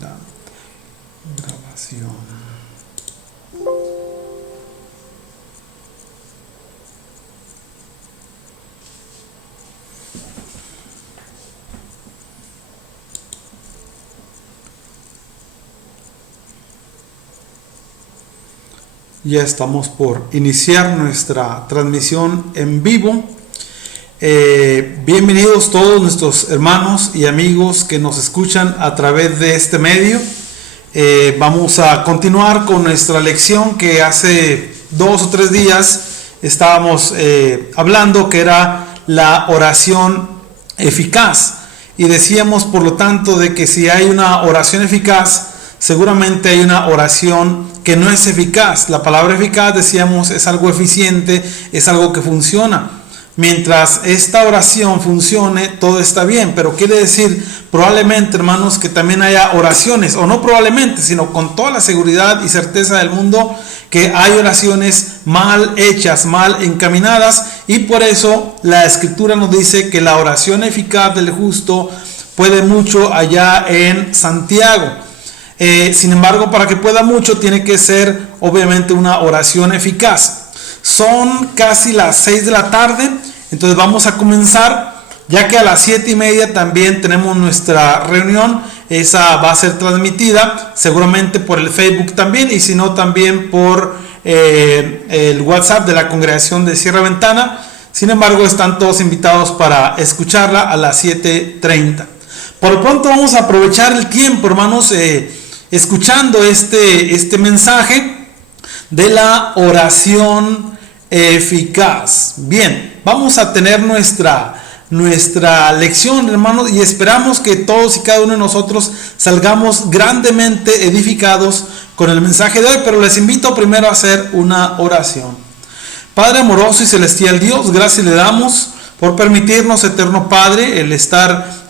la grabación. Ya estamos por iniciar nuestra transmisión en vivo. Bienvenidos todos nuestros hermanos y amigos que nos escuchan a través de este medio. Vamos a continuar con nuestra lección que hace 2 o 3 días estábamos hablando, que era la oración eficaz. Y decíamos, por lo tanto, de que si hay una oración eficaz, seguramente hay una oración que no es eficaz. La palabra eficaz, decíamos, es algo eficiente, es algo que funciona. Mientras esta oración funcione, todo está bien, pero quiere decir probablemente, hermanos, que también haya oraciones, o no probablemente, sino con toda la seguridad y certeza del mundo, que hay oraciones mal hechas, mal encaminadas, y por eso la Escritura nos dice que la oración eficaz del justo puede mucho, allá en Santiago. Sin embargo, para que pueda mucho, tiene que ser obviamente una oración eficaz. Son casi las 6 de la tarde, entonces vamos a comenzar, ya que a las 7:30 también tenemos nuestra reunión. Esa va a ser transmitida seguramente por el Facebook también, y si no, también por el WhatsApp de la congregación de Sierra Ventana. Sin embargo, están todos invitados para escucharla a las 7:30. Por lo pronto vamos a aprovechar el tiempo, hermanos, escuchando este mensaje de la oración eficaz. Bien, vamos a tener nuestra lección, hermanos, y esperamos que todos y cada uno de nosotros salgamos grandemente edificados con el mensaje de hoy, pero les invito primero a hacer una oración. Padre amoroso y celestial Dios, gracias le damos por permitirnos, eterno Padre, el estar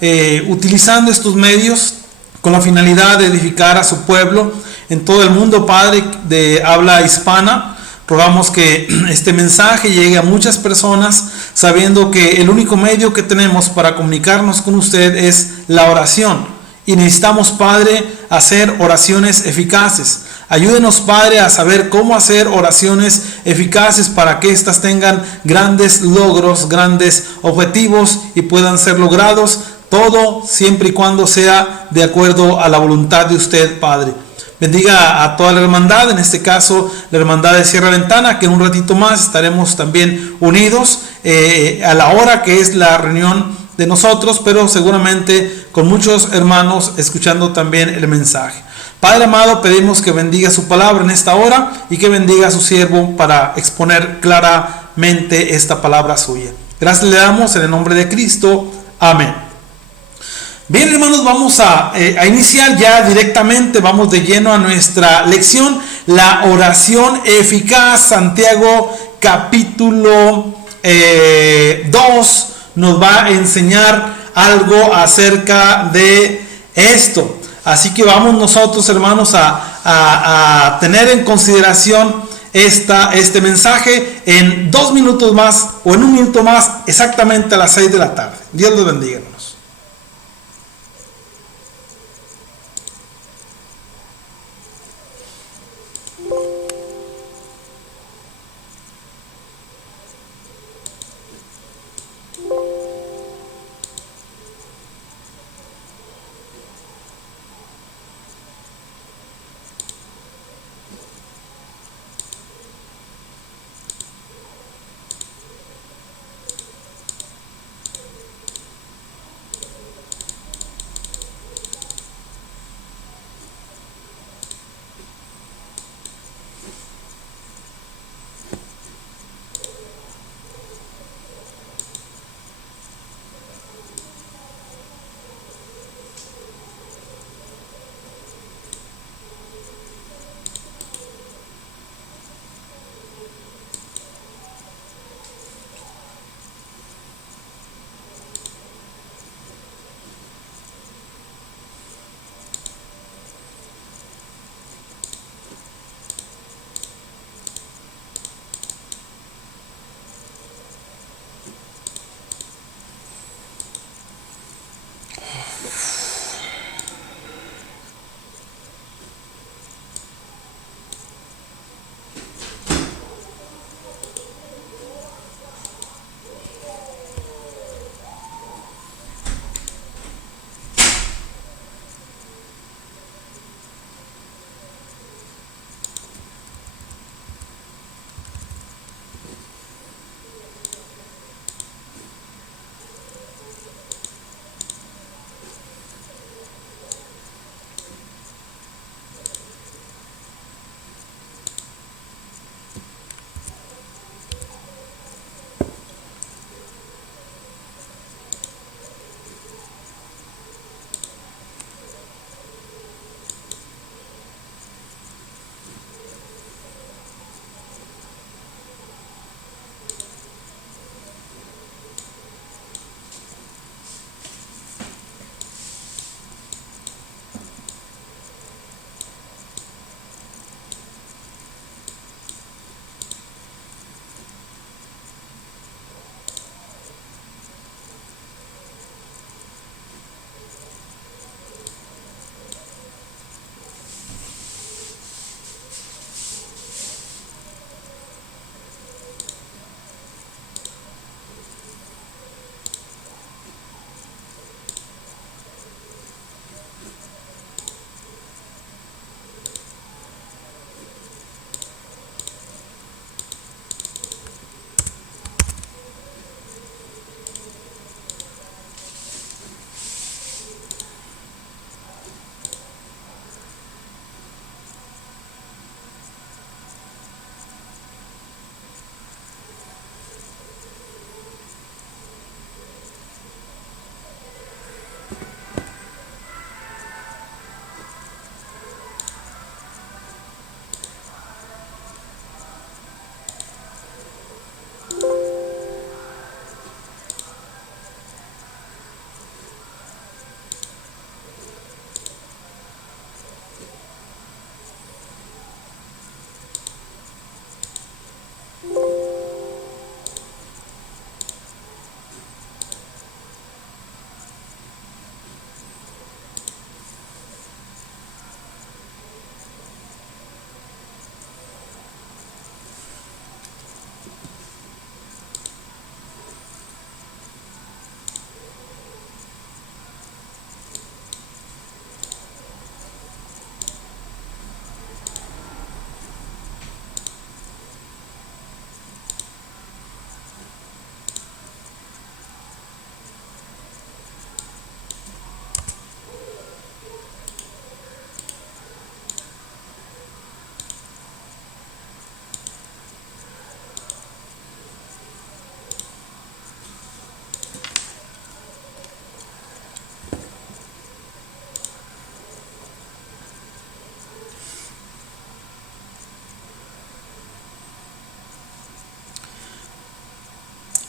utilizando estos medios con la finalidad de edificar a su pueblo en todo el mundo, Padre, de habla hispana. Rogamos que este mensaje llegue a muchas personas, sabiendo que el único medio que tenemos para comunicarnos con usted es la oración. Y necesitamos, Padre, hacer oraciones eficaces. Ayúdenos, Padre, a saber cómo hacer oraciones eficaces para que éstas tengan grandes logros, grandes objetivos y puedan ser logrados. Todo siempre y cuando sea de acuerdo a la voluntad de usted, Padre. Bendiga a toda la hermandad, en este caso la hermandad de Sierra Ventana, que en un ratito más estaremos también unidos a la hora que es la reunión de nosotros, pero seguramente con muchos hermanos escuchando también el mensaje. Padre amado, pedimos que bendiga su palabra en esta hora y que bendiga a su siervo para exponer claramente esta palabra suya. Gracias le damos en el nombre de Cristo. Amén. Bien, hermanos, vamos a iniciar ya directamente, vamos de lleno a nuestra lección, la oración eficaz. Santiago capítulo 2 nos va a enseñar algo acerca de esto. Así que vamos nosotros, hermanos, a tener en consideración este mensaje en 2 minutos más, o en 1 minuto más, exactamente a las 6 de la tarde. Dios los bendiga, hermanos.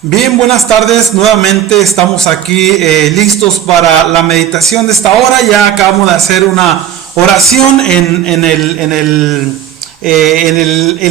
Bien, buenas tardes. Nuevamente estamos aquí listos para la meditación de esta hora. Ya acabamos de hacer una oración en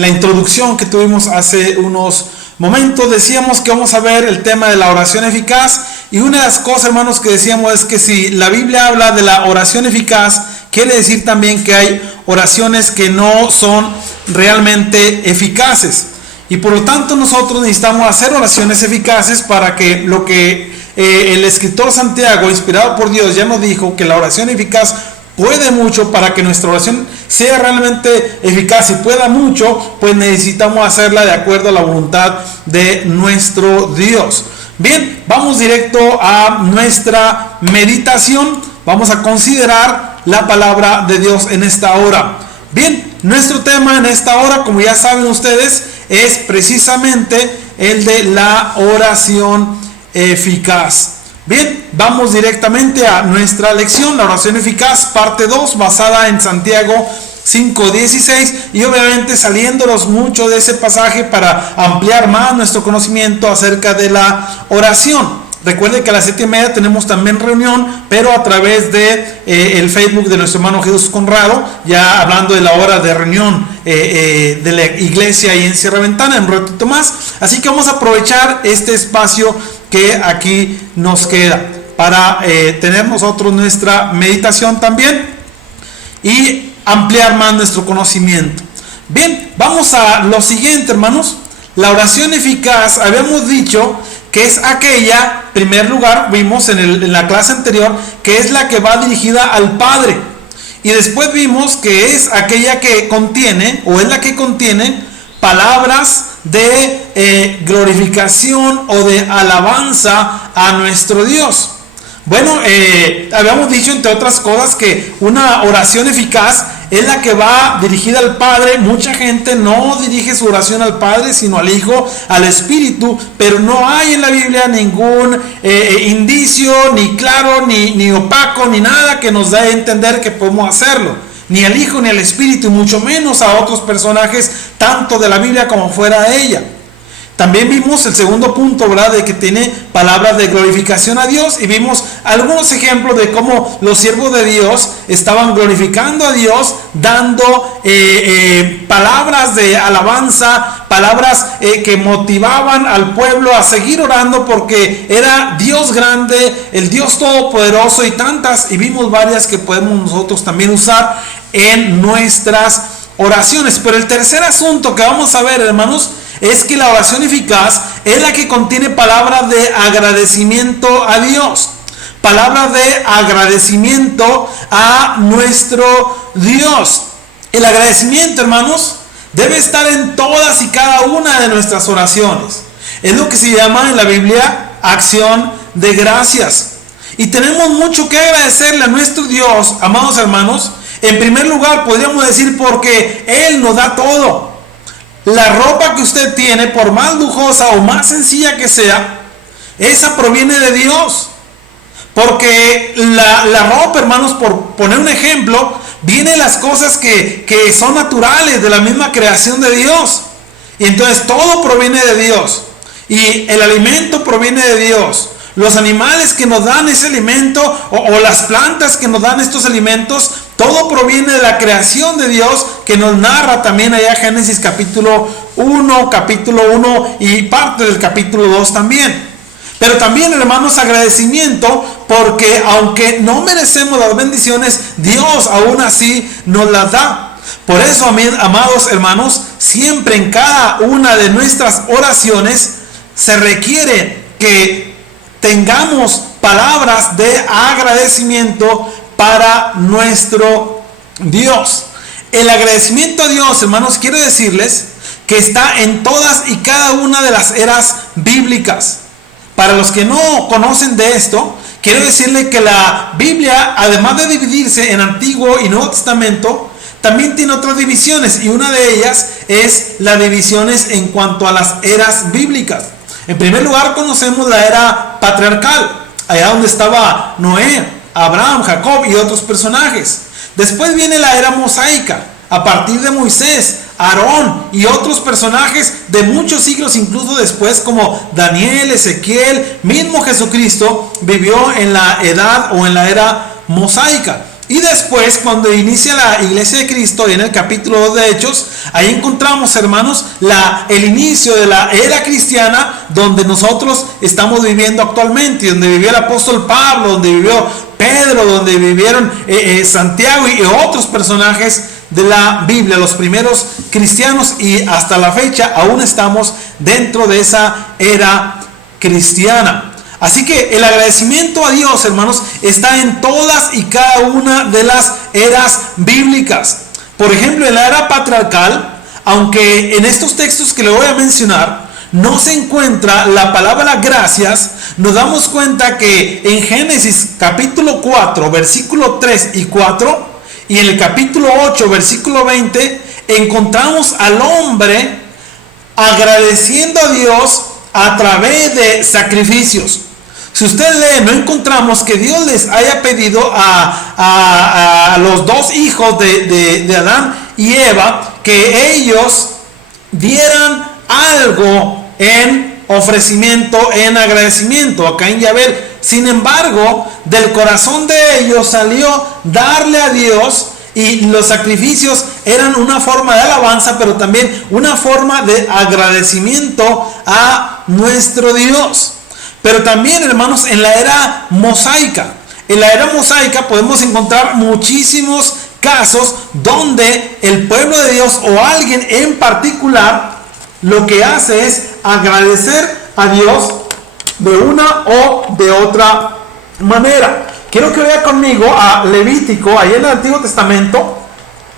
la introducción que tuvimos hace unos momentos. Decíamos que vamos a ver el tema de la oración eficaz, y una de las cosas, hermanos, que decíamos es que si la Biblia habla de la oración eficaz, quiere decir también que hay oraciones que no son realmente eficaces. Y por lo tanto nosotros necesitamos hacer oraciones eficaces para que lo que el escritor Santiago, inspirado por Dios, ya nos dijo, que la oración eficaz puede mucho. Para que nuestra oración sea realmente eficaz y pueda mucho, pues necesitamos hacerla de acuerdo a la voluntad de nuestro Dios. Bien, vamos directo a nuestra meditación. Vamos a considerar la palabra de Dios en esta hora. Bien, nuestro tema en esta hora, como ya saben ustedes, es precisamente el de la oración eficaz. Bien, vamos directamente a nuestra lección, la oración eficaz, parte 2, basada en Santiago 5:16, y obviamente saliéndonos mucho de ese pasaje para ampliar más nuestro conocimiento acerca de la oración. Recuerden que a las 7:30 tenemos también reunión, pero a través de el Facebook de nuestro hermano Jesús Conrado, ya hablando de la hora de reunión de la iglesia ahí en Sierra Ventana, en un ratito más. Así que vamos a aprovechar este espacio que aquí nos queda para tener nosotros nuestra meditación también y ampliar más nuestro conocimiento. Bien, vamos a lo siguiente, hermanos. La oración eficaz, habíamos dicho que es aquella, en primer lugar, vimos en la clase anterior, que es la que va dirigida al Padre. Y después vimos que es aquella que contiene, o es la que contiene, palabras de glorificación o de alabanza a nuestro Dios. Bueno, habíamos dicho, entre otras cosas, que una oración eficaz es la que va dirigida al Padre. Mucha gente no dirige su oración al Padre, sino al Hijo, al Espíritu, pero no hay en la Biblia ningún indicio, ni claro, ni opaco, ni nada que nos dé a entender que podemos hacerlo. Ni al Hijo, ni al Espíritu, mucho menos a otros personajes, tanto de la Biblia como fuera de ella. También vimos el segundo punto, ¿verdad?, de que tiene palabras de glorificación a Dios, y vimos algunos ejemplos de cómo los siervos de Dios estaban glorificando a Dios, dando palabras de alabanza, palabras que motivaban al pueblo a seguir orando, porque era Dios grande, el Dios todopoderoso, y tantas, y vimos varias que podemos nosotros también usar en nuestras oraciones. Pero el tercer asunto que vamos a ver, hermanos, es que la oración eficaz es la que contiene palabras de agradecimiento a Dios, palabras de agradecimiento a nuestro Dios. El agradecimiento, hermanos, debe estar en todas y cada una de nuestras oraciones. Es lo que se llama en la Biblia acción de gracias. Y tenemos mucho que agradecerle a nuestro Dios, amados hermanos. En primer lugar, podríamos decir, porque Él nos da todo. La ropa que usted tiene, por más lujosa o más sencilla que sea, esa proviene de Dios. Porque la ropa, hermanos, por poner un ejemplo, viene de las cosas que son naturales, de la misma creación de Dios. Y entonces todo proviene de Dios. Y el alimento proviene de Dios. Los animales que nos dan ese alimento, o las plantas que nos dan estos alimentos, todo proviene de la creación de Dios, que nos narra también allá Génesis capítulo 1 y parte del capítulo 2 también. Pero también, hermanos, agradecimiento, porque aunque no merecemos las bendiciones, Dios aún así nos las da. Por eso, amados hermanos, siempre en cada una de nuestras oraciones se requiere que tengamos palabras de agradecimiento para nuestro Dios. El agradecimiento a Dios, hermanos, quiero decirles que está en todas y cada una de las eras bíblicas. Para los que no conocen de esto, quiero decirle que la Biblia, además de dividirse en Antiguo y Nuevo Testamento, también tiene otras divisiones, y una de ellas es las divisiones en cuanto a las eras bíblicas. En primer lugar, conocemos la era patriarcal, allá donde estaba Noé, Abraham, Jacob y otros personajes. Después viene la era mosaica, a partir de Moisés Aarón y otros personajes de muchos siglos, incluso después, como Daniel, Ezequiel, mismo Jesucristo vivió en la edad o en la era mosaica. Y después, cuando inicia la iglesia de Cristo, en el capítulo 2 de Hechos, ahí encontramos, hermanos, el inicio de la era cristiana, donde nosotros estamos viviendo actualmente, donde vivió el apóstol Pablo, donde vivió Pedro, donde vivieron Santiago y otros personajes de la Biblia, los primeros cristianos, y hasta la fecha aún estamos dentro de esa era cristiana. Así que el agradecimiento a Dios, hermanos, está en todas y cada una de las eras bíblicas. Por ejemplo, en la era patriarcal, aunque en estos textos que le voy a mencionar no se encuentra la palabra gracias, nos damos cuenta que en Génesis capítulo 4, versículo 3 y 4, y en el capítulo 8, versículo 20, encontramos al hombre agradeciendo a Dios a través de sacrificios. Si usted lee, no encontramos que Dios les haya pedido a los dos hijos de Adán y Eva que ellos dieran algo en ofrecimiento, en agradecimiento a Caín y Abel. Sin embargo, del corazón de ellos salió darle a Dios, y los sacrificios eran una forma de alabanza, pero también una forma de agradecimiento a nuestro Dios. Pero también, hermanos, en la era mosaica podemos encontrar muchísimos casos donde el pueblo de Dios o alguien en particular lo que hace es agradecer a Dios de una o de otra manera. Quiero que vea conmigo a Levítico, ahí en el Antiguo Testamento.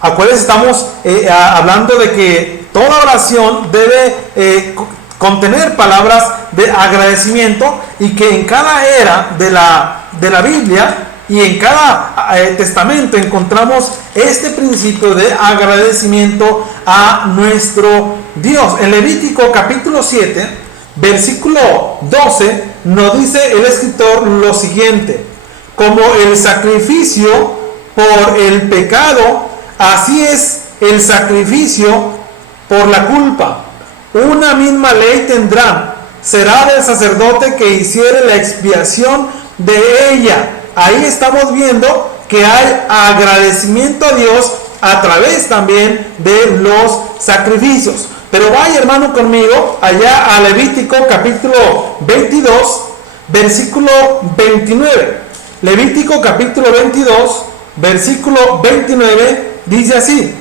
Acuérdense, estamos hablando de que toda oración debe contener palabras de agradecimiento, y que en cada era de la Biblia y en cada testamento encontramos este principio de agradecimiento a nuestro Dios. En Levítico capítulo 7, versículo 12, nos dice el escritor lo siguiente: como el sacrificio por el pecado, así es el sacrificio por la culpa. Una misma ley tendrán, será del sacerdote que hiciere la expiación de ella. Ahí estamos viendo que hay agradecimiento a Dios a través también de los sacrificios. Pero vaya, hermano, conmigo allá a Levítico capítulo 22, versículo 29. Levítico capítulo 22, versículo 29 dice así: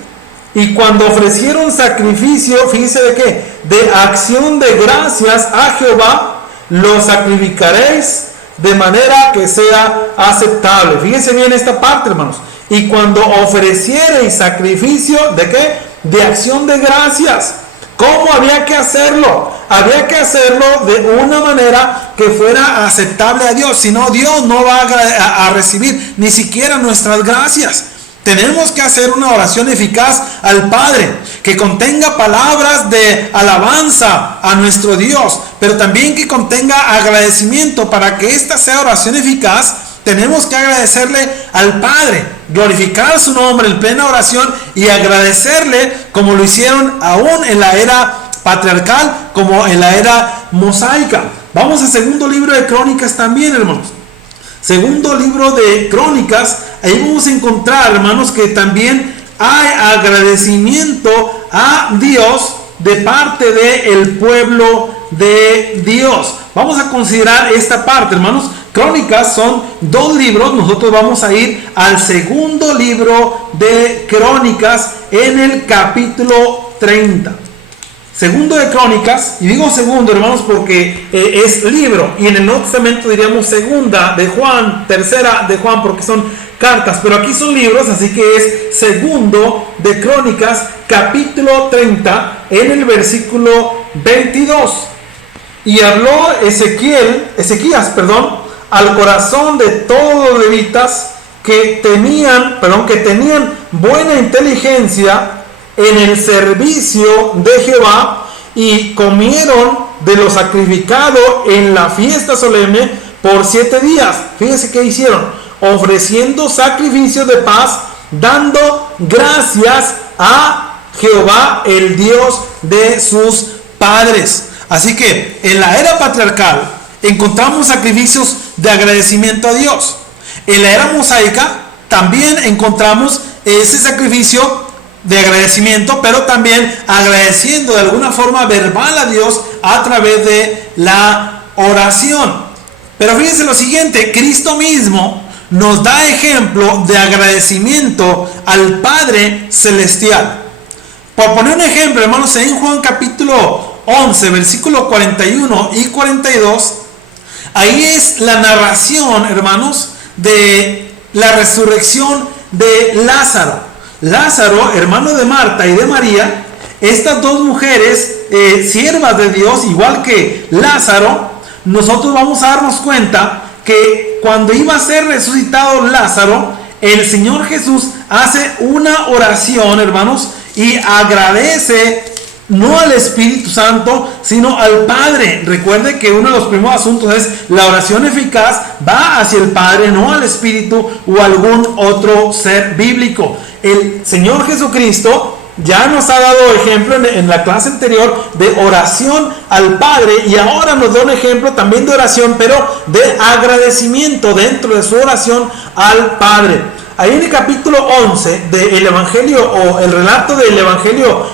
y cuando ofrecieron sacrificio, fíjese de qué, de acción de gracias a Jehová, lo sacrificaréis de manera que sea aceptable. Fíjese bien esta parte, hermanos. Y cuando ofreciereis sacrificio, ¿de qué? De acción de gracias. ¿Cómo había que hacerlo? Había que hacerlo de una manera que fuera aceptable a Dios. Si no, Dios no va a recibir ni siquiera nuestras gracias. Tenemos que hacer una oración eficaz al Padre, que contenga palabras de alabanza a nuestro Dios, pero también que contenga agradecimiento. Para que esta sea oración eficaz, tenemos que agradecerle al Padre, glorificar su nombre en plena oración y agradecerle como lo hicieron aún en la era patriarcal, como en la era mosaica. Vamos al segundo libro de Crónicas también, hermanos. Segundo libro de Crónicas, ahí vamos a encontrar, hermanos, que también hay agradecimiento a Dios de parte del pueblo de Dios. Vamos a considerar esta parte, hermanos. Crónicas son dos libros. Nosotros vamos a ir al segundo libro de Crónicas en el capítulo 30. Segundo de Crónicas, y digo segundo, hermanos, porque es libro, y en el Nuevo Testamento diríamos segunda de Juan, tercera de Juan, porque son cartas, pero aquí son libros, así que es segundo de Crónicas, capítulo 30, en el versículo 22. Y habló Ezequías, al corazón de todos los levitas que tenían buena inteligencia en el servicio de Jehová, y comieron de lo sacrificado en la fiesta solemne por 7 días. Fíjense qué hicieron: ofreciendo sacrificios de paz, dando gracias a Jehová, el Dios de sus padres. Así que en la era patriarcal encontramos sacrificios de agradecimiento a Dios. En la era mosaica también encontramos ese sacrificio de agradecimiento, pero también agradeciendo de alguna forma verbal a Dios a través de la oración. Pero fíjense lo siguiente, Cristo mismo nos da ejemplo de agradecimiento al Padre Celestial. Por poner un ejemplo, hermanos, en Juan capítulo 11, versículo 41 y 42, ahí es la narración, hermanos, de la resurrección de Lázaro. Lázaro, hermano de Marta y de María, estas dos mujeres, siervas de Dios, igual que Lázaro, nosotros vamos a darnos cuenta que cuando iba a ser resucitado Lázaro, el Señor Jesús hace una oración, hermanos, y agradece no al Espíritu Santo, sino al Padre. Recuerde que uno de los primeros asuntos es la oración eficaz va hacia el Padre, no al Espíritu o algún otro ser bíblico. El Señor Jesucristo ya nos ha dado ejemplo en la clase anterior de oración al Padre, y ahora nos da un ejemplo también de oración, pero de agradecimiento dentro de su oración al Padre. Ahí en el capítulo 11 del Evangelio, o el relato del Evangelio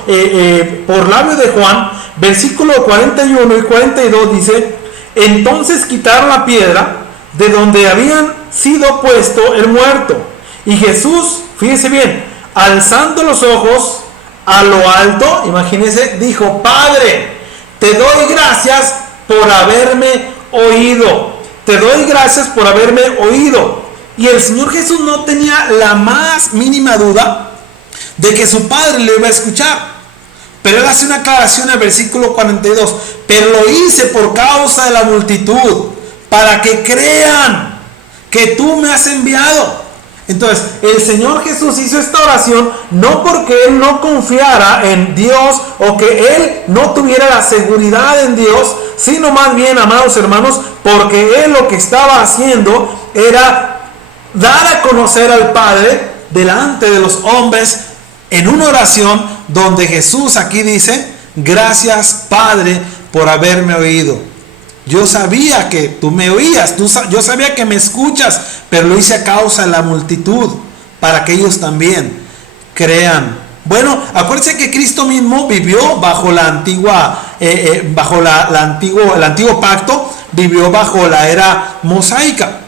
por labio de Juan, versículo 41 y 42 dice: entonces quitaron la piedra de donde habían sido puesto el muerto, y Jesús, fíjese bien, alzando los ojos a lo alto, imagínense, dijo: Padre, te doy gracias por haberme oído. Te doy gracias por haberme oído. Y el Señor Jesús no tenía la más mínima duda de que su Padre le iba a escuchar. Pero él hace una aclaración en el versículo 42. Pero lo hice por causa de la multitud, para que crean que tú me has enviado. Entonces, el Señor Jesús hizo esta oración no porque Él no confiara en Dios o que Él no tuviera la seguridad en Dios, sino más bien, amados hermanos, porque Él lo que estaba haciendo era dar a conocer al Padre delante de los hombres en una oración donde Jesús aquí dice: gracias, Padre, por haberme oído. Yo sabía que tú me oías, yo sabía que me escuchas, pero lo hice a causa de la multitud, para que ellos también crean. Bueno, acuérdense que Cristo mismo vivió bajo la antigua, el antiguo pacto, vivió bajo la era mosaica.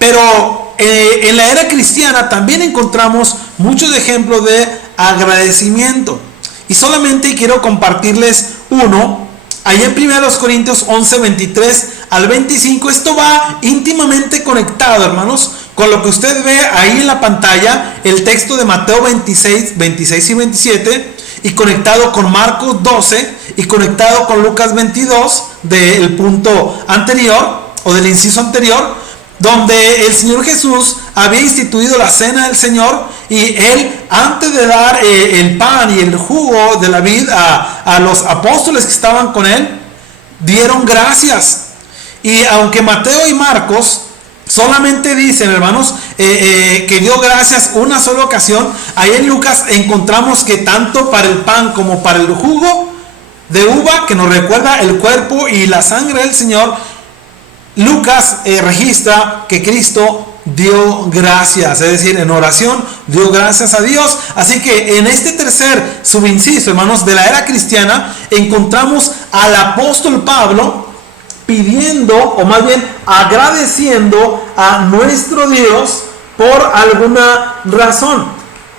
Pero en la era cristiana también encontramos muchos ejemplos de agradecimiento. Y solamente quiero compartirles uno. Allá en 1 Corintios 11, 23 al 25, esto va íntimamente conectado, hermanos, con lo que usted ve ahí en la pantalla, el texto de Mateo 26, 26 y 27, y conectado con Marcos 12, y conectado con Lucas 22, del punto anterior, o del inciso anterior, donde el Señor Jesús había instituido la cena del Señor, y Él, antes de dar el pan y el jugo de la vid a los apóstoles que estaban con Él, dieron gracias. Y aunque Mateo y Marcos solamente dicen, hermanos, que dio gracias una sola ocasión, ahí en Lucas encontramos que tanto para el pan como para el jugo de uva, que nos recuerda el cuerpo y la sangre del Señor, Lucas registra que Cristo dio gracias, es decir, en oración dio gracias a Dios. Así que en este tercer subinciso, hermanos, de la era cristiana, encontramos al apóstol Pablo pidiendo, o más bien agradeciendo a nuestro Dios por alguna razón,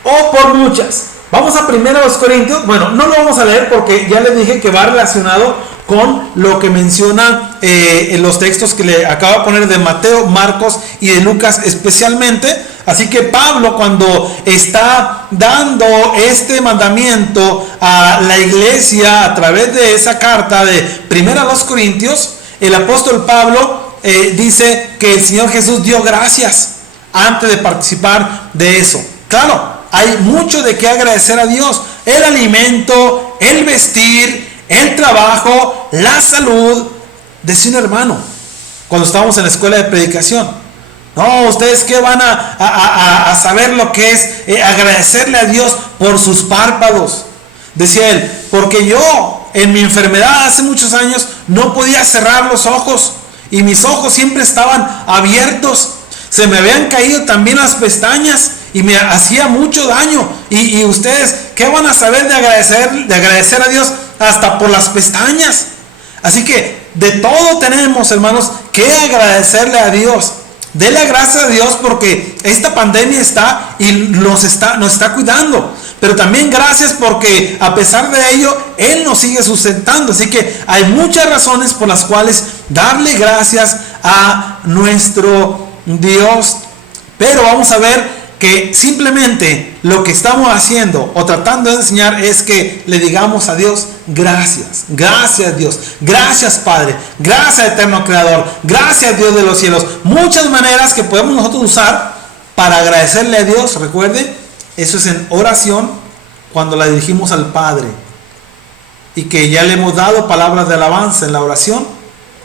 o por muchas. Vamos a 1 Corintios, bueno, no lo vamos a leer porque ya les dije que va relacionado con lo que menciona en los textos que le acabo de poner de Mateo, Marcos y de Lucas especialmente. Así que Pablo, cuando está dando este mandamiento a la iglesia a través de esa carta de 1 Corintios, el apóstol Pablo dice que el Señor Jesús dio gracias antes de participar de eso. Claro, hay mucho de qué agradecer a Dios: el alimento, el vestir, el trabajo, la salud. Decía un hermano cuando estábamos en la escuela de predicación: no, ustedes qué van a saber lo que es agradecerle a Dios por sus párpados. Decía él, porque yo en mi enfermedad hace muchos años no podía cerrar los ojos y mis ojos siempre estaban abiertos. Se me habían caído también las pestañas y me hacía mucho daño. Y ustedes, ¿qué van a saber de agradecer a Dios hasta por las pestañas? Así que de todo tenemos, hermanos, que agradecerle a Dios. Dele gracias a Dios porque esta pandemia está y nos está cuidando. Pero también gracias porque a pesar de ello, Él nos sigue sustentando. Así que hay muchas razones por las cuales darle gracias a nuestro Dios. Pero vamos a ver que simplemente lo que estamos haciendo o tratando de enseñar es que le digamos a Dios gracias. Gracias Dios, gracias Padre, gracias Eterno Creador, gracias Dios de los cielos. Muchas maneras que podemos nosotros usar para agradecerle a Dios. Recuerde, eso es en oración cuando la dirigimos al Padre y que ya le hemos dado palabras de alabanza en la oración.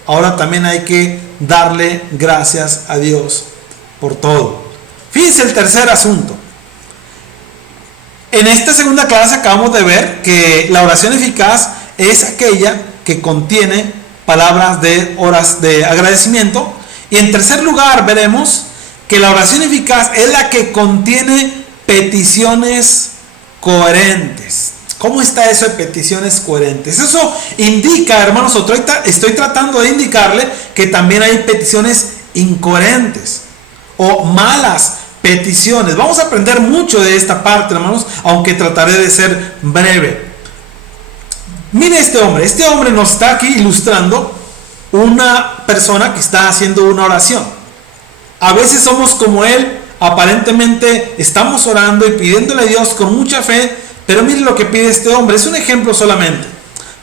Ahora también hay que darle gracias a Dios por todo. Fíjense el tercer asunto. En esta segunda clase acabamos de ver que la oración eficaz es aquella que contiene palabras de agradecimiento. Y en tercer lugar veremos que la oración eficaz es la que contiene peticiones coherentes. ¿Cómo está eso de peticiones coherentes? Eso indica, hermanos, estoy tratando de indicarle que también hay peticiones incoherentes o malas peticiones. Vamos a aprender mucho de esta parte, hermanos, aunque trataré de ser breve. Mire este hombre nos está aquí ilustrando una persona que está haciendo una oración. A veces somos como él, aparentemente estamos orando y pidiéndole a Dios con mucha fe, pero mire lo que pide este hombre, es un ejemplo solamente.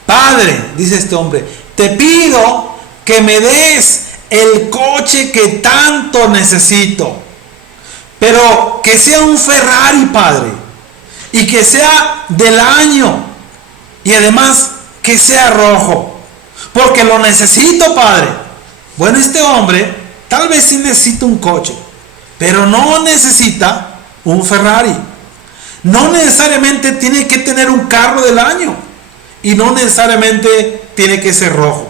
Padre, dice este hombre, te pido que me des el coche que tanto necesito, pero que sea un Ferrari, Padre, y que sea del año, y además que sea rojo, porque lo necesito, Padre. Bueno, este hombre tal vez sí necesita un coche, pero no necesita un Ferrari. No necesariamente tiene que tener un carro del año, y no necesariamente tiene que ser rojo.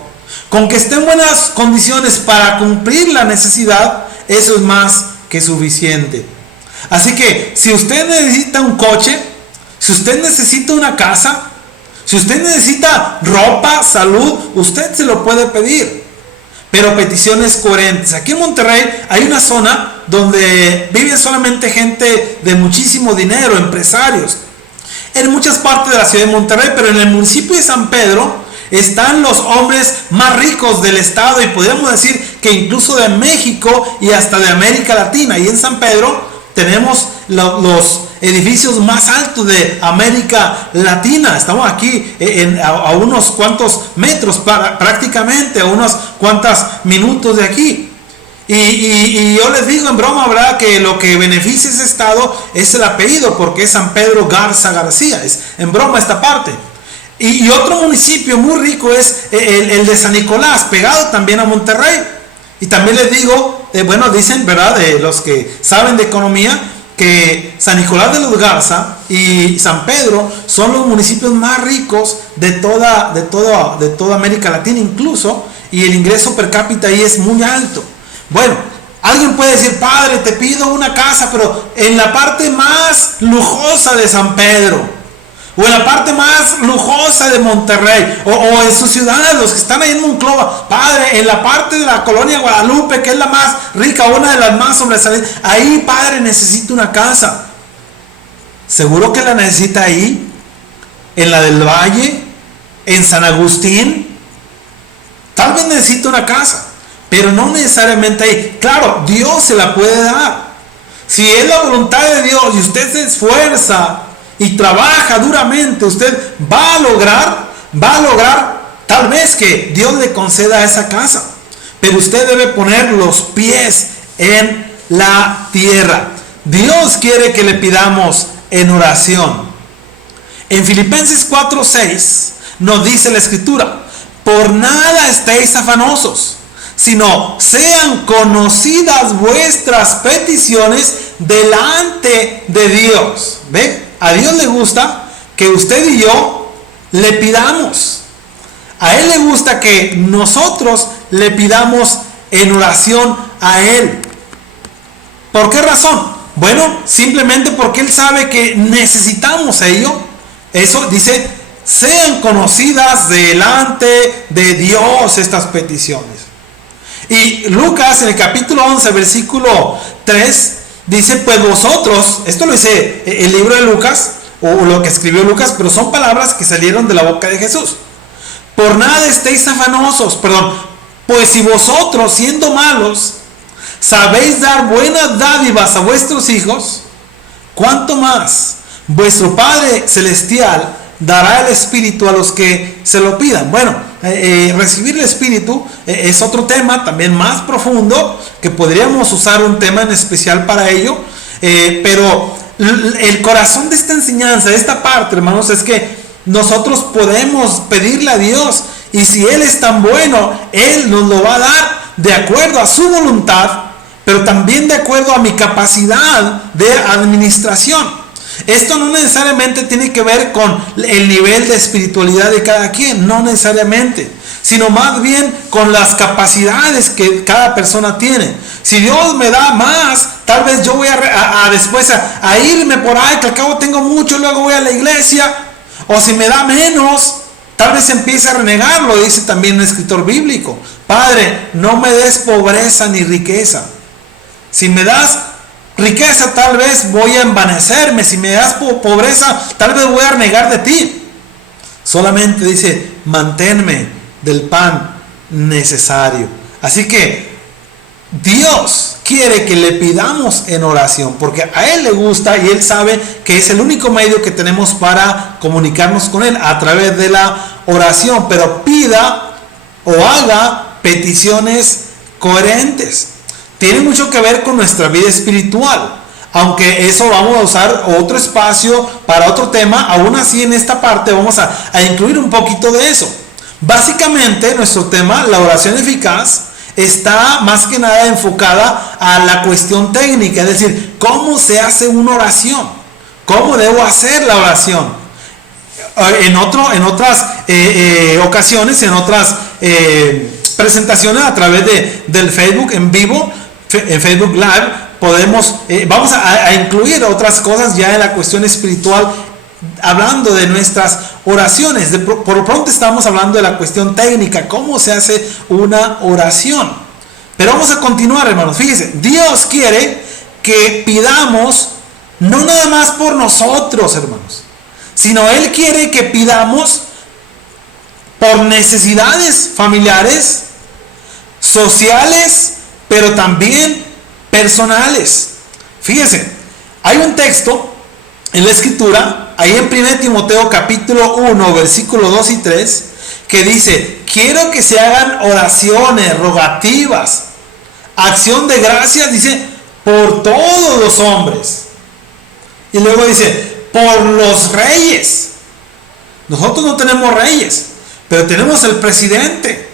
Con que esté en buenas condiciones para cumplir la necesidad, eso es más que suficiente. Así que si usted necesita un coche, si usted necesita una casa, si usted necesita ropa, salud, usted se lo puede pedir, pero peticiones coherentes. Aquí en Monterrey hay una zona donde vive solamente gente de muchísimo dinero, empresarios, en muchas partes de la ciudad de Monterrey, pero en el municipio de San Pedro están los hombres más ricos del estado y podríamos decir que incluso de México y hasta de América Latina. Y en San Pedro tenemos los edificios más altos de América Latina. Estamos aquí a unos cuantos metros, prácticamente a unos cuantos minutos de aquí. Y yo les digo en broma, ¿verdad?, que lo que beneficia ese estado es el apellido, porque es San Pedro Garza García. Es en broma esta parte. Y otro municipio muy rico es el de San Nicolás, pegado también a Monterrey. Y también les digo, dicen, ¿verdad?, de los que saben de economía, que San Nicolás de los Garza y San Pedro son los municipios más ricos de toda América Latina incluso, y el ingreso per cápita ahí es muy alto. Bueno, alguien puede decir, Padre, te pido una casa, pero en la parte más lujosa de San Pedro, o en la parte más lujosa de Monterrey, o en su ciudad, los que están ahí en Monclova. Padre, en la parte de la colonia Guadalupe, que es la más rica, una de las más sobresalientes, ahí, Padre, necesito una casa. ¿Seguro que la necesita ahí? ¿En la del Valle? ¿En San Agustín? Tal vez necesita una casa, pero no necesariamente ahí. Claro, Dios se la puede dar. Si es la voluntad de Dios y usted se esfuerza y trabaja duramente, usted va a lograr tal vez que Dios le conceda esa casa, pero usted debe poner los pies en la tierra. Dios quiere que le pidamos en oración. En Filipenses 4:6 nos dice la escritura: por nada estéis afanosos, sino sean conocidas vuestras peticiones delante de Dios. ¿Ve? A Dios le gusta que usted y yo le pidamos. A Él le gusta que nosotros le pidamos en oración a Él. ¿Por qué razón? Bueno, simplemente porque Él sabe que necesitamos ello. Eso dice, sean conocidas delante de Dios estas peticiones. Y Lucas en el capítulo 11, versículo 3, dice, pues vosotros, esto lo dice el libro de Lucas, o lo que escribió Lucas, pero son palabras que salieron de la boca de Jesús. Por nada estéis afanosos, pues si vosotros, siendo malos, sabéis dar buenas dádivas a vuestros hijos, ¿cuánto más vuestro Padre Celestial dará el Espíritu a los que se lo pidan? Bueno, recibir el Espíritu es otro tema también más profundo, que podríamos usar un tema en especial para ello, pero el corazón de esta enseñanza, de esta parte, hermanos, es que nosotros podemos pedirle a Dios, y si Él es tan bueno, Él nos lo va a dar de acuerdo a su voluntad, pero también de acuerdo a mi capacidad de administración. Esto no necesariamente tiene que ver con el nivel de espiritualidad de cada quien, no necesariamente, sino más bien con las capacidades que cada persona tiene. Si Dios me da más, tal vez yo voy después a irme por ahí, que al cabo tengo mucho, luego voy a la iglesia. O si me da menos, tal vez empiece a renegar. Lo dice también un escritor bíblico: Padre, no me des pobreza ni riqueza. Si me das riqueza, tal vez voy a envanecerme. Si me das pobreza, tal vez voy a renegar de ti. Solamente dice, manténme del pan necesario. Así que Dios quiere que le pidamos en oración, porque a Él le gusta y Él sabe que es el único medio que tenemos para comunicarnos con Él, a través de la oración. Pero pida o haga peticiones coherentes. Tiene mucho que ver con nuestra vida espiritual, aunque eso vamos a usar otro espacio para otro tema. Aún así, en esta parte vamos a incluir un poquito de eso. Básicamente, nuestro tema, la oración eficaz, está más que nada enfocada a la cuestión técnica, es decir, cómo se hace una oración, cómo debo hacer la oración. En otras ocasiones, en otras presentaciones a través del Facebook en vivo, en Facebook Live, vamos a incluir otras cosas ya en la cuestión espiritual, hablando de nuestras oraciones. Por lo pronto estamos hablando de la cuestión técnica, cómo se hace una oración. Pero vamos a continuar, hermanos. Fíjense, Dios quiere que pidamos no nada más por nosotros, hermanos, sino Él quiere que pidamos por necesidades familiares, sociales, pero también personales. Fíjense, hay un texto en la escritura, ahí en 1 Timoteo capítulo 1, versículo 2 y 3, que dice: quiero que se hagan oraciones, rogativas, acción de gracias, dice, por todos los hombres. Y luego dice, por los reyes. Nosotros no tenemos reyes, pero tenemos el presidente.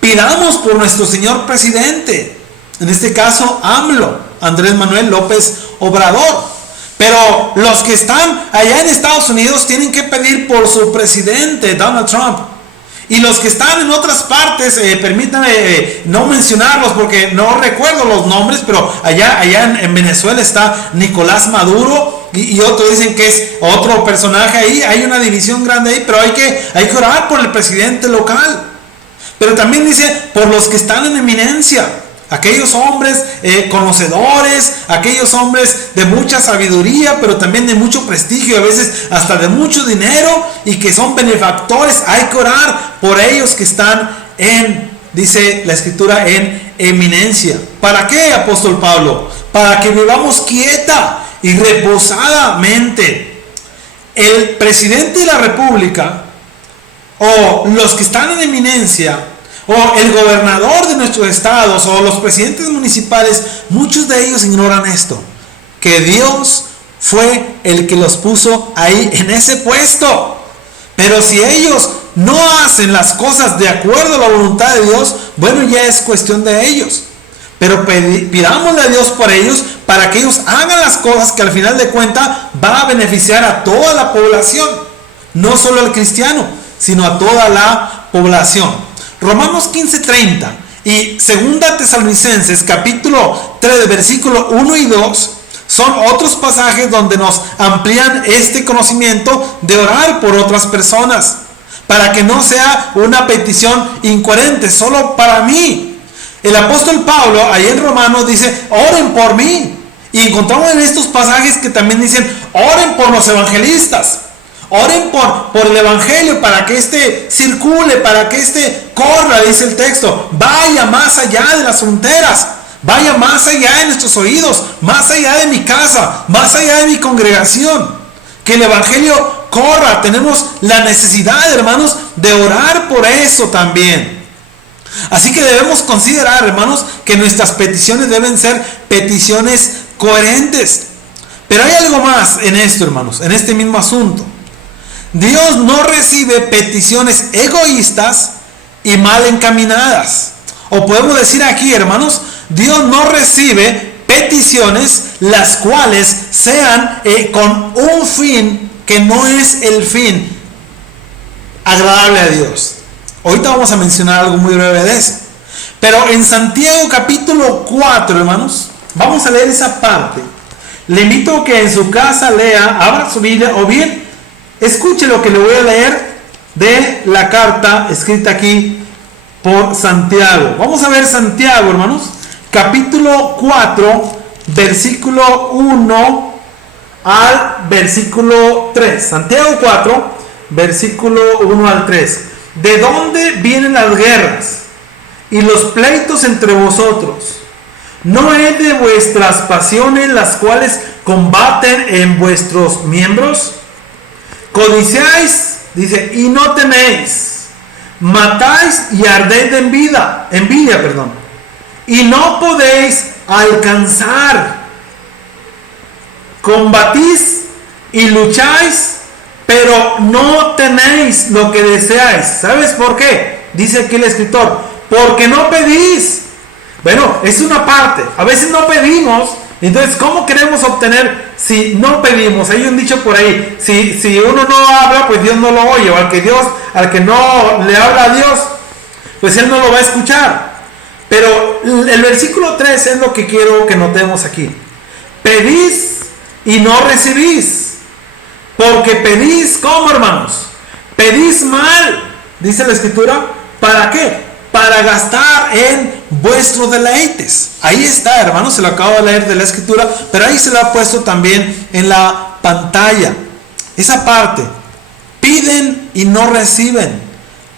Pidamos por nuestro señor presidente, en este caso AMLO, Andrés Manuel López Obrador. Pero los que están allá en Estados Unidos tienen que pedir por su presidente, Donald Trump. Y los que están en otras partes, permítanme no mencionarlos porque no recuerdo los nombres, pero allá en Venezuela está Nicolás Maduro, y otros dicen que es otro personaje ahí. Hay una división grande ahí, pero hay que orar por el presidente local. Pero también dice por los que están en eminencia, aquellos hombres conocedores, aquellos hombres de mucha sabiduría, pero también de mucho prestigio, a veces hasta de mucho dinero, y que son benefactores. Hay que orar por ellos que están dice la escritura, en eminencia. ¿Para qué, apóstol Pablo? Para que vivamos quieta y reposadamente. El presidente de la república, o los que están en eminencia, o el gobernador de nuestros estados, o los presidentes municipales, muchos de ellos ignoran esto, que Dios fue el que los puso ahí en ese puesto. Pero si ellos no hacen las cosas de acuerdo a la voluntad de Dios, bueno, ya es cuestión de ellos. Pero pidámosle a Dios por ellos para que ellos hagan las cosas que al final de cuentas va a beneficiar a toda la población, no solo al cristiano, sino a toda la población. Romanos 15:30 y 2 Tesalonicenses capítulo 3 versículo 1 y 2 son otros pasajes donde nos amplían este conocimiento de orar por otras personas, para que no sea una petición incoherente, solo para mí. El apóstol Pablo, ahí en Romanos, dice, oren por mí. Y encontramos en estos pasajes que también dicen, oren por los evangelistas. Oren por el evangelio para que este circule, para que este corra, dice el texto. Vaya más allá de las fronteras. Vaya más allá de nuestros oídos, más allá de mi casa, más allá de mi congregación. Que el evangelio corra. Tenemos la necesidad, hermanos, de orar por eso también. Así que debemos considerar, hermanos, que nuestras peticiones deben ser peticiones coherentes. Pero hay algo más en esto, hermanos, en este mismo asunto. Dios no recibe peticiones egoístas y mal encaminadas. O podemos decir aquí, hermanos, Dios no recibe peticiones las cuales sean con un fin que no es el fin agradable a Dios. Ahorita vamos a mencionar algo muy breve de eso. Pero en Santiago capítulo 4, hermanos, vamos a leer esa parte. Le invito a que en su casa lea, abra su Biblia o bien escuche lo que le voy a leer de la carta escrita aquí por Santiago. Vamos a ver Santiago, hermanos, capítulo 4, versículo 1 al versículo 3. Santiago 4, versículo 1 al 3. ¿De dónde vienen las guerras y los pleitos entre vosotros? ¿No es de vuestras pasiones las cuales combaten en vuestros miembros? Codiciáis, dice, y no tenéis. Matáis y ardéis de envidia, y no podéis alcanzar. Combatís y lucháis, pero no tenéis lo que deseáis. ¿Sabes por qué? Dice aquí el escritor, porque no pedís. Bueno, es una parte. A veces no pedimos. Entonces, ¿cómo queremos obtener si no pedimos? Hay un dicho por ahí, si uno no habla, pues Dios no lo oye. O al que no le habla a Dios, pues Él no lo va a escuchar. Pero el versículo 3 es lo que quiero que notemos aquí. Pedís y no recibís. Porque pedís, ¿cómo, hermanos? Pedís mal, dice la escritura. ¿Para qué? Para gastar en vuestros deleites. Ahí está, hermanos, se lo acabo de leer de la escritura, pero ahí se lo ha puesto también en la pantalla. Esa parte, piden y no reciben,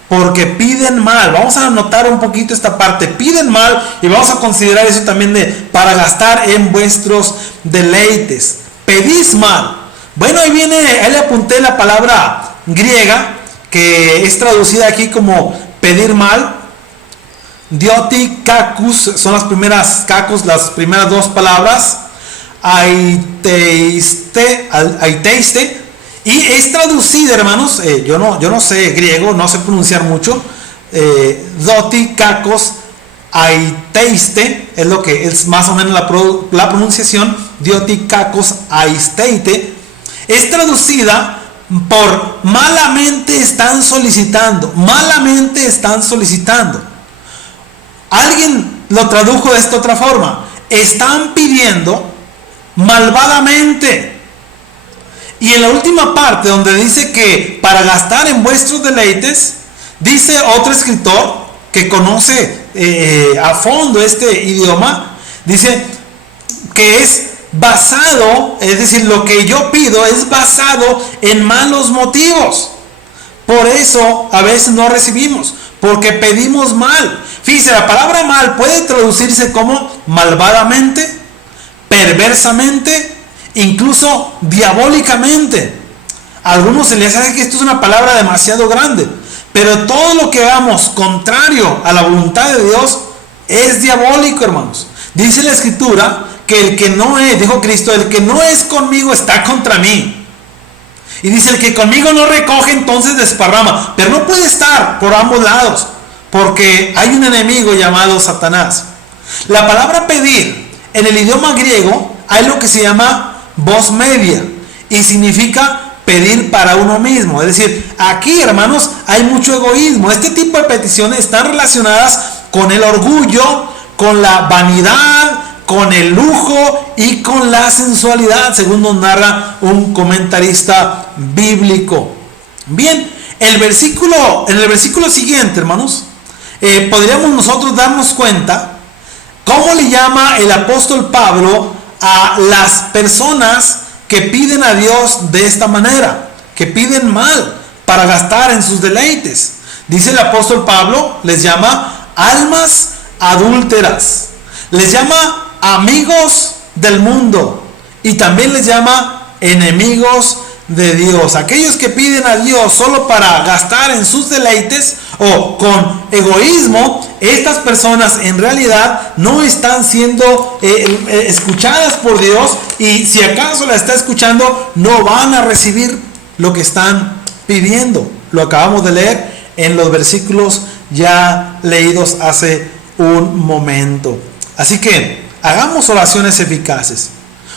porque piden mal. Vamos a anotar un poquito esta parte, piden mal, y vamos a considerar eso también de para gastar en vuestros deleites. Pedís mal. Bueno, ahí le apunté la palabra griega, que es traducida aquí como pedir mal. Dioti, kakus, son las primeras dos palabras. Aiteiste, y es traducida, hermanos, yo no sé griego, no sé pronunciar mucho. Doti, kakos, aiteiste, es lo que es más o menos la pronunciación. Dioti, kakos, aisteite. Es traducida por malamente están solicitando. Malamente están solicitando. Alguien lo tradujo de esta otra forma. Están pidiendo malvadamente. Y en la última parte donde dice que para gastar en vuestros deleites, dice otro escritor que conoce a fondo este idioma, dice que es basado, es decir, lo que yo pido es basado en malos motivos. Por eso a veces no recibimos, porque pedimos mal. Fíjese, la palabra mal puede traducirse como malvadamente, perversamente, incluso diabólicamente. A algunos se les hace que esto es una palabra demasiado grande, pero todo lo que hagamos contrario a la voluntad de Dios es diabólico, hermanos. Dice la escritura que el que no es, dijo Cristo, el que no es conmigo está contra mí. Y dice, el que conmigo no recoge, entonces desparrama. Pero no puede estar por ambos lados, porque hay un enemigo llamado Satanás. La palabra pedir en el idioma griego hay lo que se llama voz media y significa pedir para uno mismo. Es decir, aquí, hermanos, hay mucho egoísmo. Este tipo de peticiones están relacionadas con el orgullo, con la vanidad, con el lujo y con la sensualidad, según nos narra un comentarista bíblico. Bien, en el versículo siguiente, hermanos, podríamos nosotros darnos cuenta cómo le llama el apóstol Pablo a las personas que piden a Dios de esta manera, que piden mal para gastar en sus deleites. Dice el apóstol Pablo, les llama almas adúlteras, les llama amigos del mundo y también les llama enemigos de Dios. Aquellos que piden a Dios solo para gastar en sus deleites o con egoísmo, estas personas en realidad no están siendo escuchadas por Dios, y si acaso la está escuchando, no van a recibir lo que están pidiendo. Lo acabamos de leer en los versículos ya leídos hace un momento. Así que hagamos oraciones eficaces.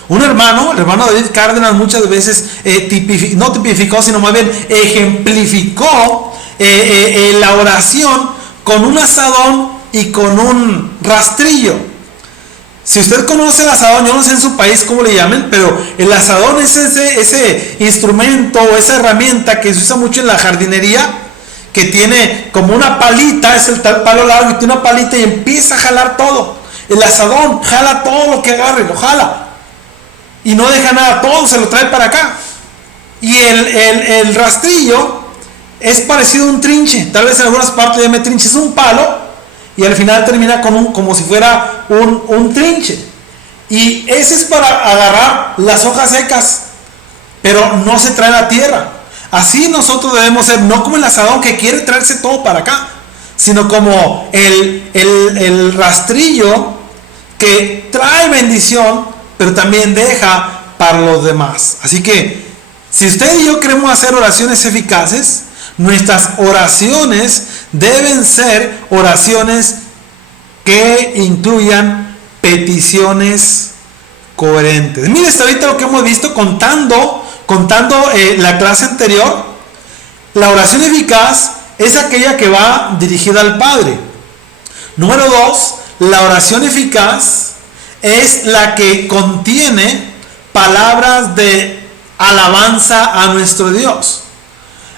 Un hermano, el hermano David Cárdenas, muchas veces no tipificó, sino más bien ejemplificó la oración con un asadón y con un rastrillo. Si usted conoce el asadón, yo no sé en su país cómo le llamen, pero el asadón es ese instrumento o esa herramienta que se usa mucho en la jardinería, que tiene como una palita, es el tal palo largo y tiene una palita y empieza a jalar todo. El asadón jala todo lo que agarre, lo jala. Y no deja nada, todo se lo trae para acá. Y el rastrillo es parecido a un trinche. Tal vez en algunas partes llame trinche. Es un palo y al final termina con como si fuera un trinche. Y ese es para agarrar las hojas secas, pero no se trae a la tierra. Así nosotros debemos ser, no como el asadón que quiere traerse todo para acá, sino como el rastrillo que trae bendición, pero también deja para los demás. Así que si usted y yo queremos hacer oraciones eficaces, nuestras oraciones deben ser oraciones que incluyan peticiones coherentes. Mire, hasta ahorita lo que hemos visto contando la clase anterior. La oración eficaz es aquella que va dirigida al Padre. Número 2, la oración eficaz es la que contiene palabras de alabanza a nuestro Dios.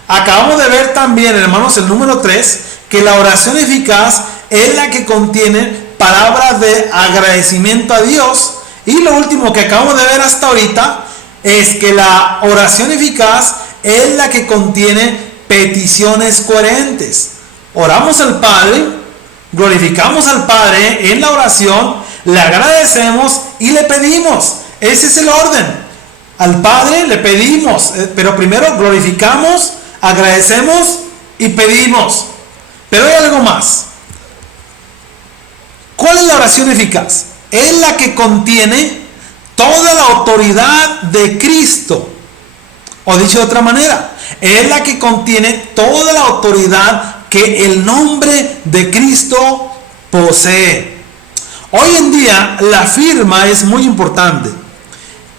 Acabamos de ver también, hermanos, el número 3, que la oración eficaz es la que contiene palabras de agradecimiento a Dios. Y lo último que acabamos de ver hasta ahorita es que la oración eficaz es la que contiene peticiones coherentes. Oramos al Padre, glorificamos al Padre en la oración, le agradecemos y le pedimos. Ese es el orden. Al Padre le pedimos, pero primero glorificamos, agradecemos y pedimos. Pero hay algo más. ¿Cuál es la oración eficaz? Es la que contiene toda la autoridad de Cristo. O dicho de otra manera, es la que contiene toda la autoridad que el nombre de Cristo posee. Hoy en día la firma es muy importante.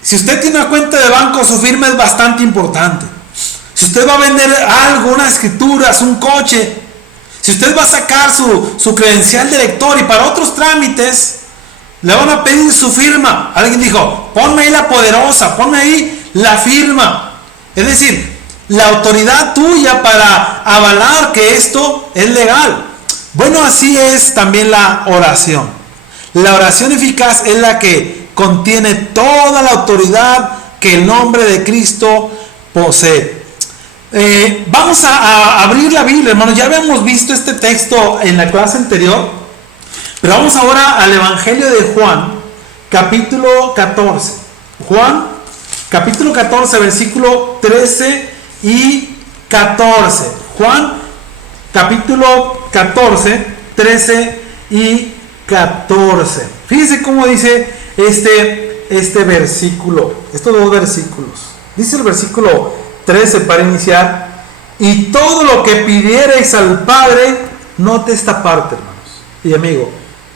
Si usted tiene una cuenta de banco, su firma es bastante importante. Si usted va a vender algo, unas escrituras, un coche, si usted va a sacar su credencial de lector y para otros trámites, le van a pedir su firma. Alguien dijo, ponme ahí la poderosa, ponme ahí la firma. Es decir, la autoridad tuya para avalar que esto es legal. Bueno, así es también la oración. La oración eficaz es la que contiene toda la autoridad que el nombre de Cristo posee. Vamos a abrir la Biblia, hermanos. Ya habíamos visto este texto en la clase anterior, pero vamos ahora al Evangelio de Juan, capítulo 14. Juan, capítulo 14, versículo 13 y 14. Juan, capítulo 14, 13 y 14. Fíjense cómo dice este versículo, estos dos versículos. Dice el versículo 13 para iniciar: y todo lo que pidiereis al Padre, note esta parte, hermanos y amigo,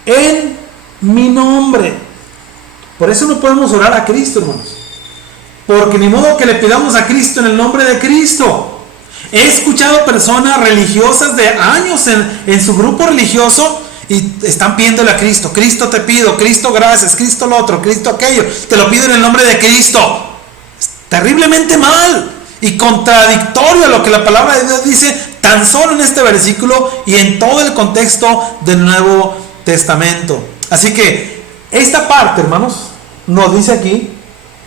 en mi nombre. Por eso no podemos orar a Cristo, hermanos. Porque ni modo que le pidamos a Cristo en el nombre de Cristo. He escuchado personas religiosas de años en su grupo religioso y están pidiéndole a Cristo: Cristo te pido, Cristo gracias, Cristo lo otro, Cristo aquello, te lo pido en el nombre de Cristo. Es terriblemente mal y contradictorio a lo que la palabra de Dios dice, tan solo en este versículo y en todo el contexto del Nuevo Testamento. Así que esta parte, hermanos, nos dice aquí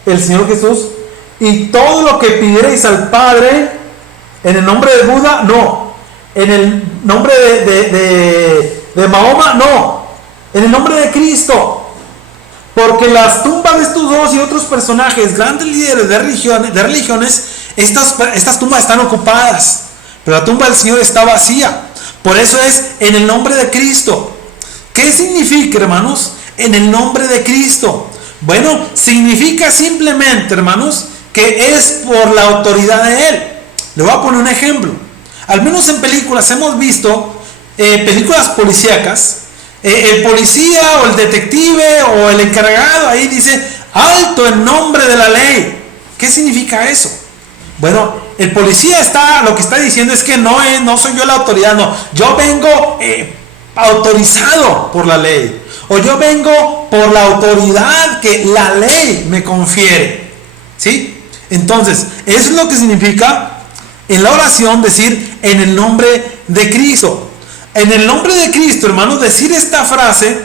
el Señor Jesús: y todo lo que pidierais al Padre en el nombre de Buda, no. En el nombre de Mahoma, no. En el nombre de Cristo. Porque las tumbas de estos dos y otros personajes, grandes líderes de religiones, estas tumbas están ocupadas. Pero la tumba del Señor está vacía. Por eso es en el nombre de Cristo. ¿Qué significa, hermanos, en el nombre de Cristo? Bueno, significa simplemente, hermanos, que es por la autoridad de Él. Le voy a poner un ejemplo. Al menos en películas hemos visto películas policíacas. El policía o el detective o el encargado ahí dice: alto en nombre de la ley. ¿Qué significa eso? Bueno, el policía lo que está diciendo es que no soy yo la autoridad, no. Yo vengo autorizado por la ley. O yo vengo por la autoridad que la ley me confiere. ¿Sí? Entonces, eso es lo que significa en la oración decir en el nombre de Cristo. En el nombre de Cristo, hermanos, decir esta frase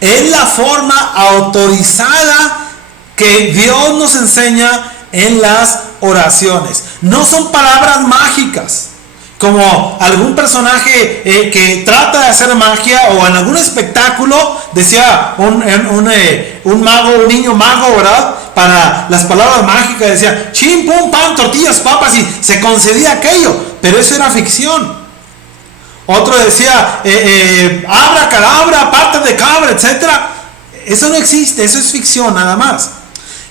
es la forma autorizada que Dios nos enseña en las oraciones. No son palabras mágicas, como algún personaje que trata de hacer magia, o en algún espectáculo decía un mago, un niño mago, ¿verdad? Para las palabras mágicas decía chim, pum, pan, tortillas, papas, y se concedía aquello, pero eso era ficción. Otro decía abra cadabra, patas de cabra, etcétera. Eso no existe, eso es ficción nada más.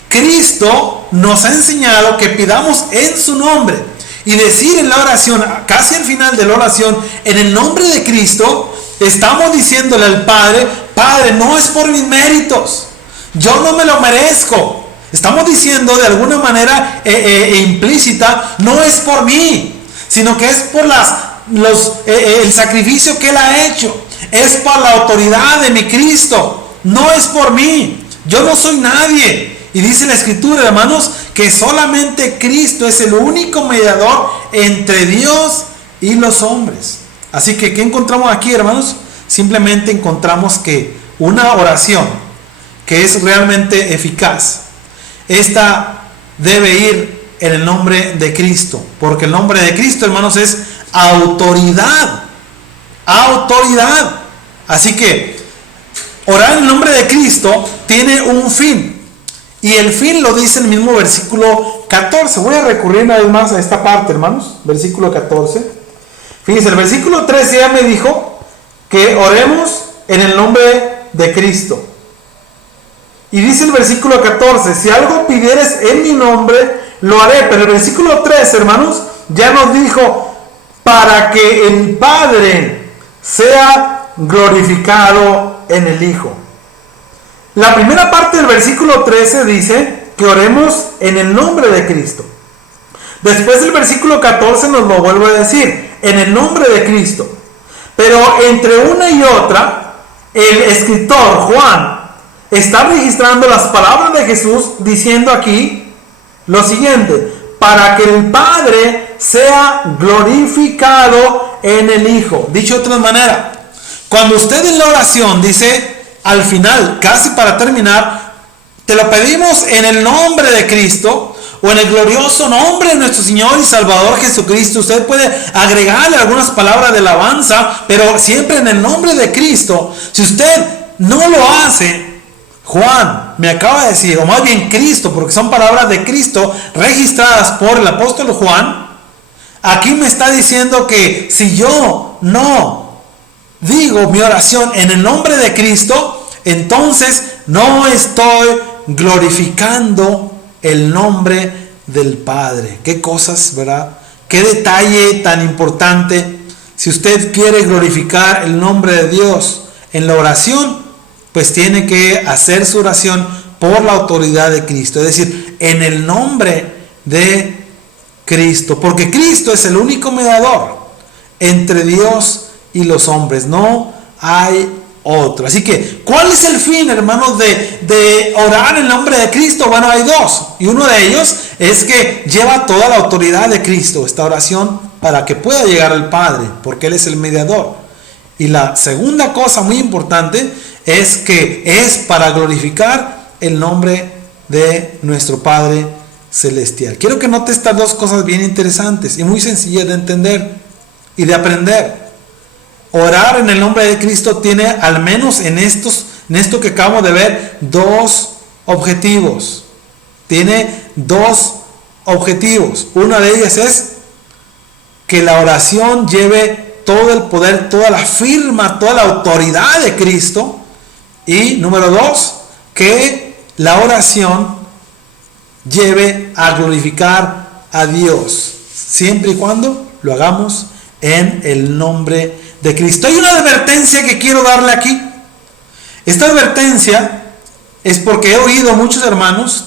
Cristo nos ha enseñado que pidamos en su nombre. Y decir en la oración, casi al final de la oración, en el nombre de Cristo, estamos diciéndole al Padre: Padre, no es por mis méritos, yo no me lo merezco. Estamos diciendo de alguna manera implícita: no es por mí, sino que es por el sacrificio que Él ha hecho. Es por la autoridad de mi Cristo, no es por mí. Yo no soy nadie. Y dice la Escritura, hermanos, que solamente Cristo es el único mediador entre Dios y los hombres. Así que, ¿qué encontramos aquí, hermanos? Simplemente encontramos que una oración que es realmente eficaz, esta debe ir en el nombre de Cristo. Porque el nombre de Cristo, hermanos, es autoridad. Autoridad. Así que orar en el nombre de Cristo tiene un fin. Y el fin lo dice el mismo versículo 14. Voy a recurrir una vez más a esta parte, hermanos. Versículo 14. Fíjense, el versículo 13 ya me dijo que oremos en el nombre de Cristo. Y dice el versículo 14: si algo pidieres en mi nombre, lo haré. Pero el versículo 13, hermanos, ya nos dijo: para que el Padre sea glorificado en el Hijo. La primera parte del versículo 13 dice que oremos en el nombre de Cristo. Después el versículo 14 nos lo vuelve a decir: en el nombre de Cristo. Pero entre una y otra, el escritor Juan está registrando las palabras de Jesús diciendo aquí lo siguiente: para que el Padre sea glorificado en el Hijo. Dicho de otra manera, cuando usted en la oración dice al final, casi para terminar, te lo pedimos en el nombre de Cristo, o en el glorioso nombre de nuestro Señor y Salvador Jesucristo. Usted puede agregarle algunas palabras de alabanza, pero siempre en el nombre de Cristo. Si usted no lo hace, Juan me acaba de decir, o más bien Cristo, porque son palabras de Cristo registradas por el apóstol Juan, aquí me está diciendo que si yo no digo mi oración en el nombre de Cristo, entonces no estoy glorificando el nombre del Padre. Qué cosas, ¿verdad? Qué detalle tan importante. Si usted quiere glorificar el nombre de Dios en la oración, pues tiene que hacer su oración por la autoridad de Cristo, es decir, en el nombre de Cristo, porque Cristo es el único mediador entre Dios y los hombres, no hay otro. Así que, ¿cuál es el fin, hermanos, de orar en el nombre de Cristo? Bueno, hay dos, y uno de ellos es que lleva toda la autoridad de Cristo, esta oración, para que pueda llegar al Padre, porque Él es el mediador. Y la segunda cosa muy importante es que es para glorificar el nombre de nuestro Padre Celestial. Quiero que note estas dos cosas bien interesantes y muy sencillas de entender y de aprender. Orar en el nombre de Cristo tiene, al menos en esto que acabamos de ver, dos objetivos. Tiene dos objetivos. Una de ellas es que la oración lleve todo el poder, toda la firma, toda la autoridad de Cristo. Y número dos, que la oración lleve a glorificar a Dios, siempre y cuando lo hagamos en el nombre de Cristo. Hay una advertencia que quiero darle aquí. Esta advertencia es porque he oído muchos hermanos,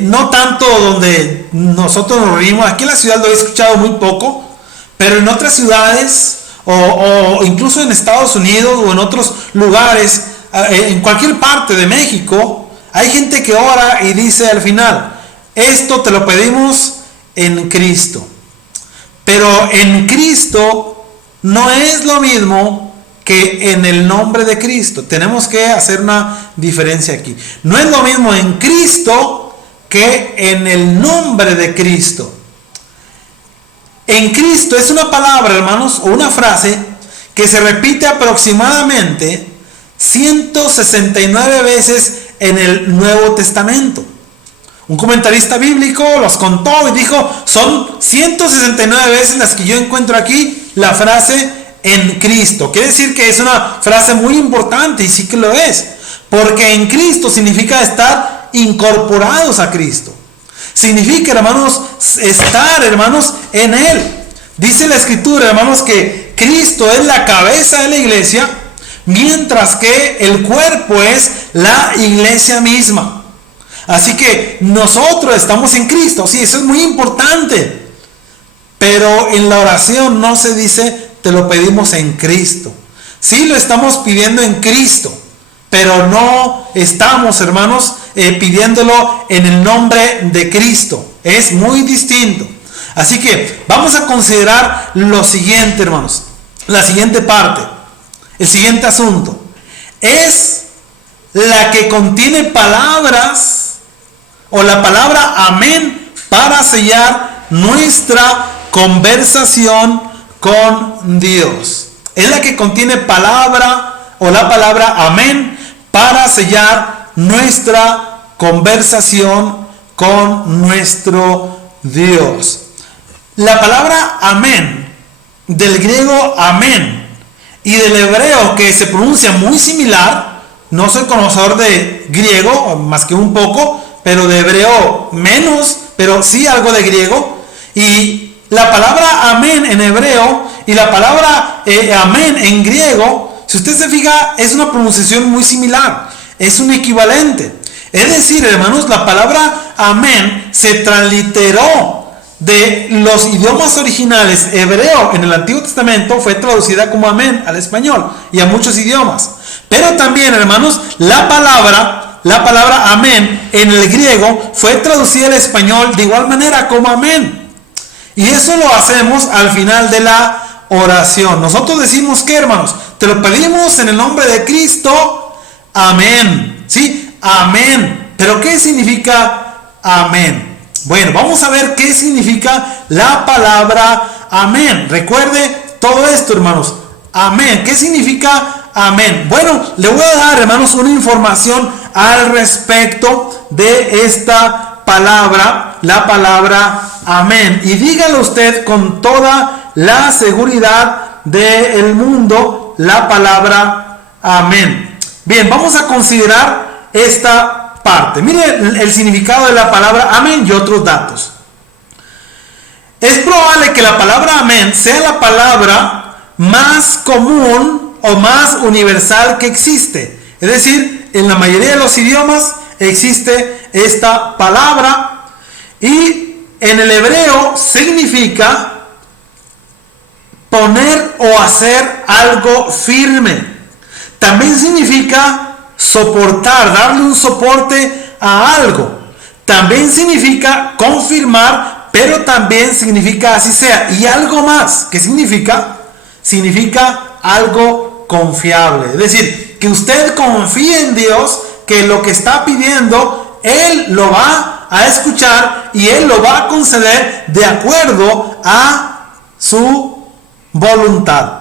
no tanto donde nosotros nos reunimos, aquí en la ciudad lo he escuchado muy poco, pero en otras ciudades o incluso en Estados Unidos o en otros lugares, en cualquier parte de México, hay gente que ora y dice al final: esto te lo pedimos en Cristo. Pero en Cristo no es lo mismo que en el nombre de Cristo. Tenemos que hacer una diferencia aquí. No es lo mismo en Cristo que en el nombre de Cristo. En Cristo es una palabra, hermanos, o una frase que se repite aproximadamente 169 veces en el Nuevo Testamento. Un comentarista bíblico los contó y dijo: son 169 veces las que yo encuentro aquí la frase en Cristo. Quiere decir que es una frase muy importante, y sí que lo es, porque en Cristo significa estar incorporados a Cristo. Significa, hermanos, estar, hermanos, en Él. Dice la Escritura, hermanos, que Cristo es la cabeza de la iglesia, mientras que el cuerpo es la iglesia misma. Así que nosotros estamos en Cristo. Sí, eso es muy importante. Pero en la oración no se dice te lo pedimos en Cristo. Sí lo estamos pidiendo en Cristo, pero no estamos, hermanos, pidiéndolo en el nombre de Cristo. Es muy distinto. Así que vamos a considerar lo siguiente, hermanos. La siguiente parte, el siguiente asunto, es la que contiene palabras o la palabra amén para sellar nuestra conversación con Dios. Es la que contiene palabra o la palabra amén para sellar nuestra conversación con nuestro Dios. La palabra amén, del griego amén, y del hebreo, que se pronuncia muy similar. No soy conocedor de griego, más que un poco, pero de hebreo menos, pero sí algo de griego. Y la palabra amén en hebreo y la palabra amén en griego, si usted se fija, es una pronunciación muy similar, es un equivalente. Es decir, hermanos, la palabra amén se transliteró de los idiomas originales. Hebreo en el Antiguo Testamento fue traducida como amén al español y a muchos idiomas. Pero también, hermanos, la palabra amén en el griego fue traducida al español de igual manera como amén. Y eso lo hacemos al final de la oración. Nosotros decimos que, hermanos, te lo pedimos en el nombre de Cristo, amén. ¿Sí? Amén. ¿Pero qué significa amén? Bueno, vamos a ver qué significa la palabra amén. Recuerde todo esto, hermanos. Amén. ¿Qué significa amén? Bueno, le voy a dar, hermanos, una información al respecto de esta palabra, la palabra amén. Y dígalo usted con toda la seguridad del mundo, la palabra amén. Bien, vamos a considerar esta parte. Mire el significado de la palabra amén y otros datos. Es probable que la palabra amén sea la palabra más común o más universal que existe. Es decir, en la mayoría de los idiomas existe esta palabra, y en el hebreo significa poner o hacer algo firme. También significa soportar, darle un soporte a algo. También significa confirmar, pero también significa así sea. Y algo más, ¿qué significa? Significa algo confiable. Es decir, que usted confíe en Dios, que lo que está pidiendo, Él lo va a escuchar y Él lo va a conceder de acuerdo a su voluntad.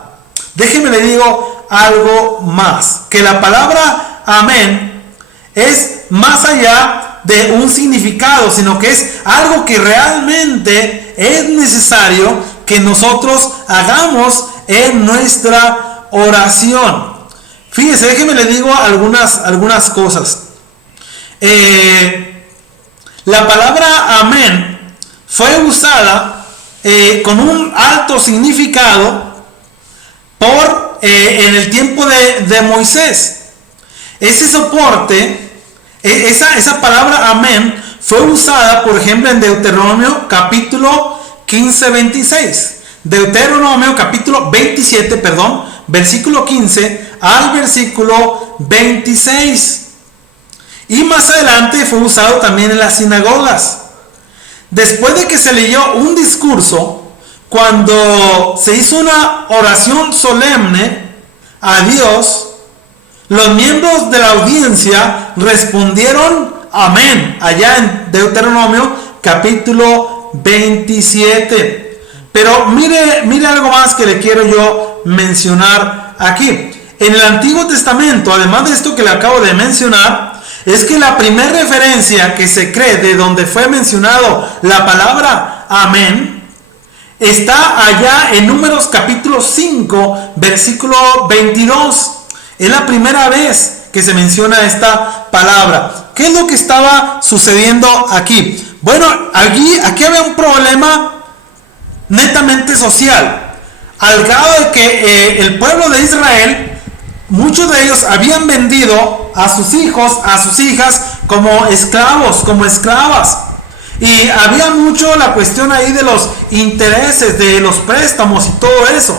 Déjeme le digo algo más, que la palabra amén es más allá de un significado, sino que es algo que realmente es necesario que nosotros hagamos en nuestra oración. Fíjese, déjeme le digo algunas cosas. La palabra amén fue usada con un alto significado en el tiempo de Moisés. Ese soporte, esa palabra amén, fue usada, por ejemplo, en Deuteronomio capítulo 15-26. Deuteronomio capítulo 27, versículo 15 al versículo 26. Y más adelante fue usado también en las sinagogas. Después de que se leyó un discurso, cuando se hizo una oración solemne a Dios, los miembros de la audiencia respondieron amén, allá en Deuteronomio capítulo 27. Pero mire algo más que le quiero yo mencionar aquí. En el Antiguo Testamento, además de esto que le acabo de mencionar, es que la primera referencia que se cree de donde fue mencionado la palabra amén está allá en Números capítulo 5, versículo 22. Es la primera vez que se menciona esta palabra. ¿Qué es lo que estaba sucediendo aquí? Bueno, aquí había un problema netamente social, al grado de que el pueblo de Israel, muchos de ellos habían vendido a sus hijos, a sus hijas como esclavos, como esclavas. Y había mucho la cuestión ahí de los intereses, de los préstamos y todo eso.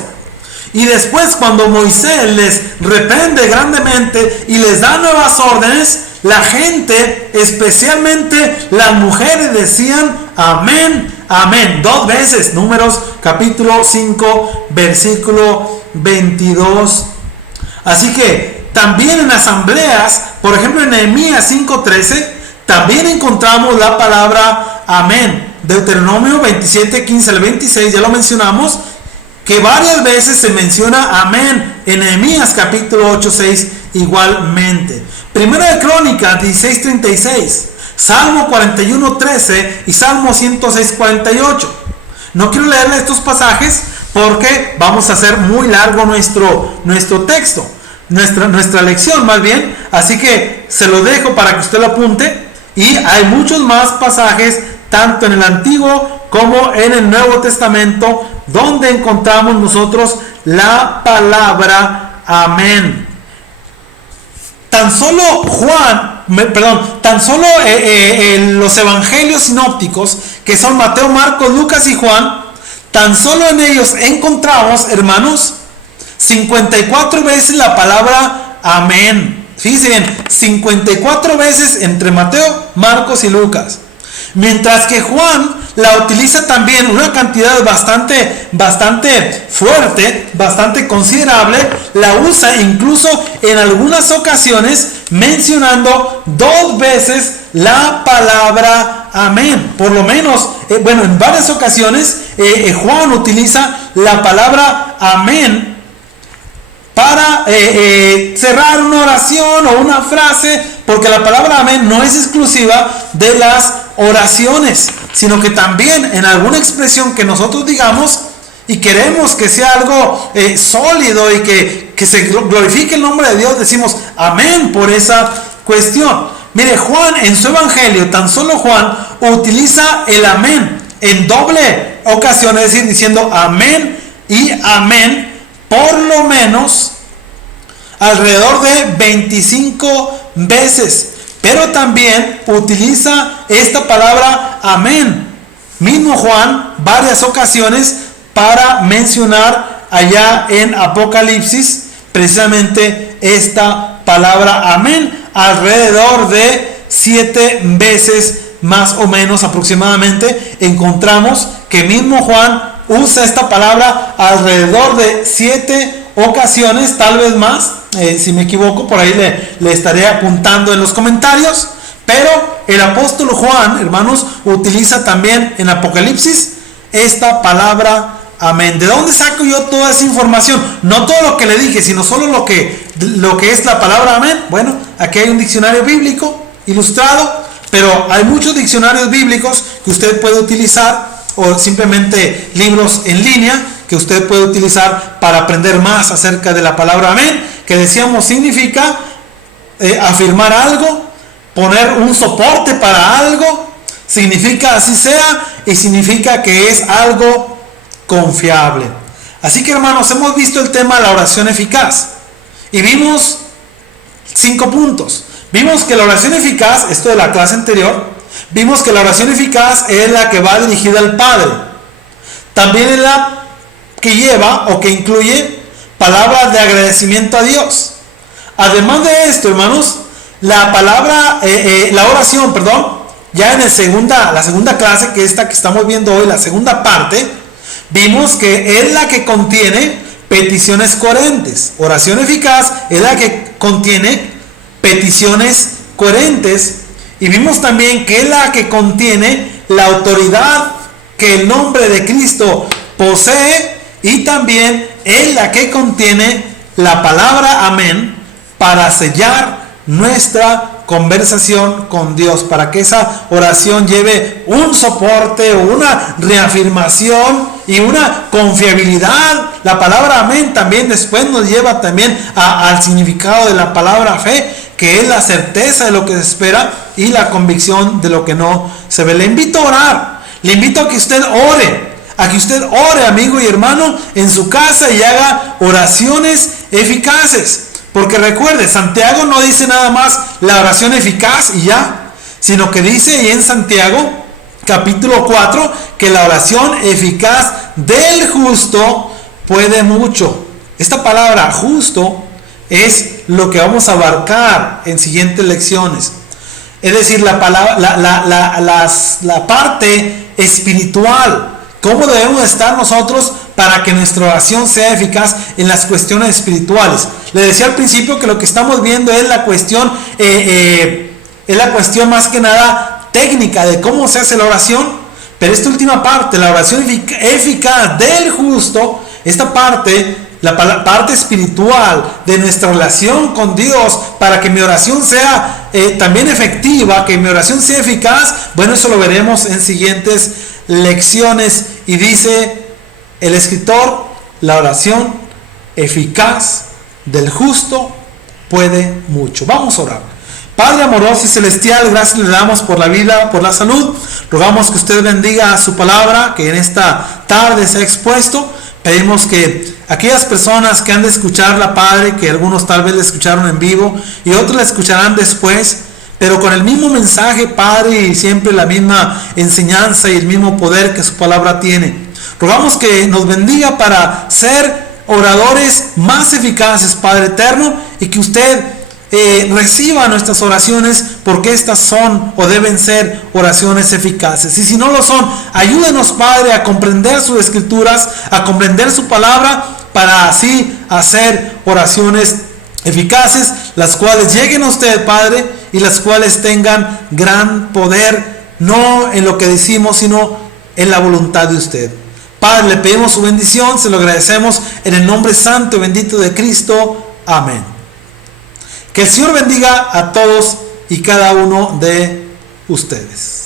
Y después, cuando Moisés les reprende grandemente y les da nuevas órdenes, la gente, especialmente las mujeres, decían amén, amén, 2 veces. Números capítulo 5, versículo 22. Así que también en asambleas, por ejemplo en Nehemías 5:13, también encontramos la palabra amén. Deuteronomio 27, 15 al 26, ya lo mencionamos, que varias veces se menciona amén. En Nehemías capítulo 8, 6 igualmente. Primera de Crónicas 16, 36, Salmo 41, 13 y Salmo 106, 48. No quiero leerle estos pasajes porque vamos a hacer muy largo nuestro texto, nuestra lección más bien, así que se lo dejo para que usted lo apunte. Y hay muchos más pasajes, tanto en el Antiguo como en el Nuevo Testamento, donde encontramos nosotros la palabra amén. Tan solo los evangelios sinópticos, que son Mateo, Marcos, Lucas y Juan, tan solo en ellos encontramos, hermanos, 54 veces la palabra amén. Fíjense bien, 54 veces entre Mateo, Marcos y Lucas. Mientras que Juan la utiliza también una cantidad bastante fuerte, bastante considerable. La usa incluso en algunas ocasiones mencionando 2 veces la palabra amén. Por lo menos, en varias ocasiones Juan utiliza la palabra amén para cerrar una oración o una frase, porque la palabra amén no es exclusiva de las oraciones, sino que también en alguna expresión que nosotros digamos y queremos que sea algo sólido y que se glorifique el nombre de Dios, decimos amén por esa cuestión. Mire, Juan en su evangelio, tan solo Juan utiliza el amén en doble ocasión, es decir, diciendo amén y amén por lo menos alrededor de 25 veces. Pero también utiliza esta palabra amén. Mismo Juan, varias ocasiones para mencionar allá en Apocalipsis precisamente esta palabra amén. Alrededor de 7 veces más o menos aproximadamente encontramos que mismo Juan usa esta palabra alrededor de 7 ocasiones, tal vez más, si me equivoco por ahí le estaré apuntando en los comentarios. Pero el apóstol Juan, hermanos, utiliza también en Apocalipsis esta palabra amén. ¿De dónde saco yo toda esa información? No todo lo que le dije, sino solo lo que es la palabra amén. Bueno, aquí hay un diccionario bíblico ilustrado, pero hay muchos diccionarios bíblicos que usted puede utilizar, o simplemente libros en línea que usted puede utilizar para aprender más acerca de la palabra amén, que decíamos significa afirmar algo, poner un soporte para algo, significa así sea, y significa que es algo confiable. Así que, hermanos, hemos visto el tema de la oración eficaz y vimos 5 puntos. Vimos que la oración eficaz, esto de la clase anterior, vimos que la oración eficaz es la que va dirigida al Padre. También es la que lleva o que incluye palabras de agradecimiento a Dios. Además de esto, hermanos, la oración, ya en la segunda clase, que esta que estamos viendo hoy, la segunda parte, vimos que es la que contiene peticiones coherentes. Oración eficaz es la que contiene peticiones coherentes. Y vimos también que es la que contiene la autoridad que el nombre de Cristo posee, y también es la que contiene la palabra amén para sellar nuestra conversación con Dios, para que esa oración lleve un soporte, una reafirmación y una confiabilidad. La palabra amén también después nos lleva también al significado de la palabra fe, que es la certeza de lo que se espera y la convicción de lo que no se ve. Le invito a orar, le invito a que usted ore, amigo y hermano, en su casa, y haga oraciones eficaces. Porque recuerde, Santiago no dice nada más la oración eficaz y ya, sino que dice ahí en Santiago capítulo 4 que la oración eficaz del justo puede mucho. Esta palabra justo es lo que vamos a abarcar en siguientes lecciones. Es decir, la parte espiritual. ¿Cómo debemos estar nosotros para que nuestra oración sea eficaz en las cuestiones espirituales? Le decía al principio que lo que estamos viendo es la cuestión más que nada técnica de cómo se hace la oración. Pero esta última parte, la oración eficaz del justo, esta parte, la parte espiritual de nuestra relación con Dios, para que mi oración sea también efectiva, que mi oración sea eficaz, bueno, eso lo veremos en siguientes lecciones. Y dice el escritor, la oración eficaz del justo puede mucho. Vamos a orar. Padre amoroso y celestial, gracias le damos por la vida, por la salud. Rogamos que usted bendiga su palabra que en esta tarde se ha expuesto. Pedimos que aquellas personas que han de escucharla, Padre, que algunos tal vez la escucharon en vivo y otros la escucharán después, pero con el mismo mensaje, Padre, y siempre la misma enseñanza y el mismo poder que su palabra tiene. Rogamos que nos bendiga para ser oradores más eficaces, Padre eterno, y que usted reciba nuestras oraciones, porque estas son o deben ser oraciones eficaces. Y si no lo son, ayúdenos, Padre, a comprender sus escrituras, a comprender su palabra, para así hacer oraciones eficaces, las cuales lleguen a usted, Padre, y las cuales tengan gran poder, no en lo que decimos, sino en la voluntad de usted. Padre, le pedimos su bendición, se lo agradecemos en el nombre santo y bendito de Cristo. Amén. Que el Señor bendiga a todos y cada uno de ustedes.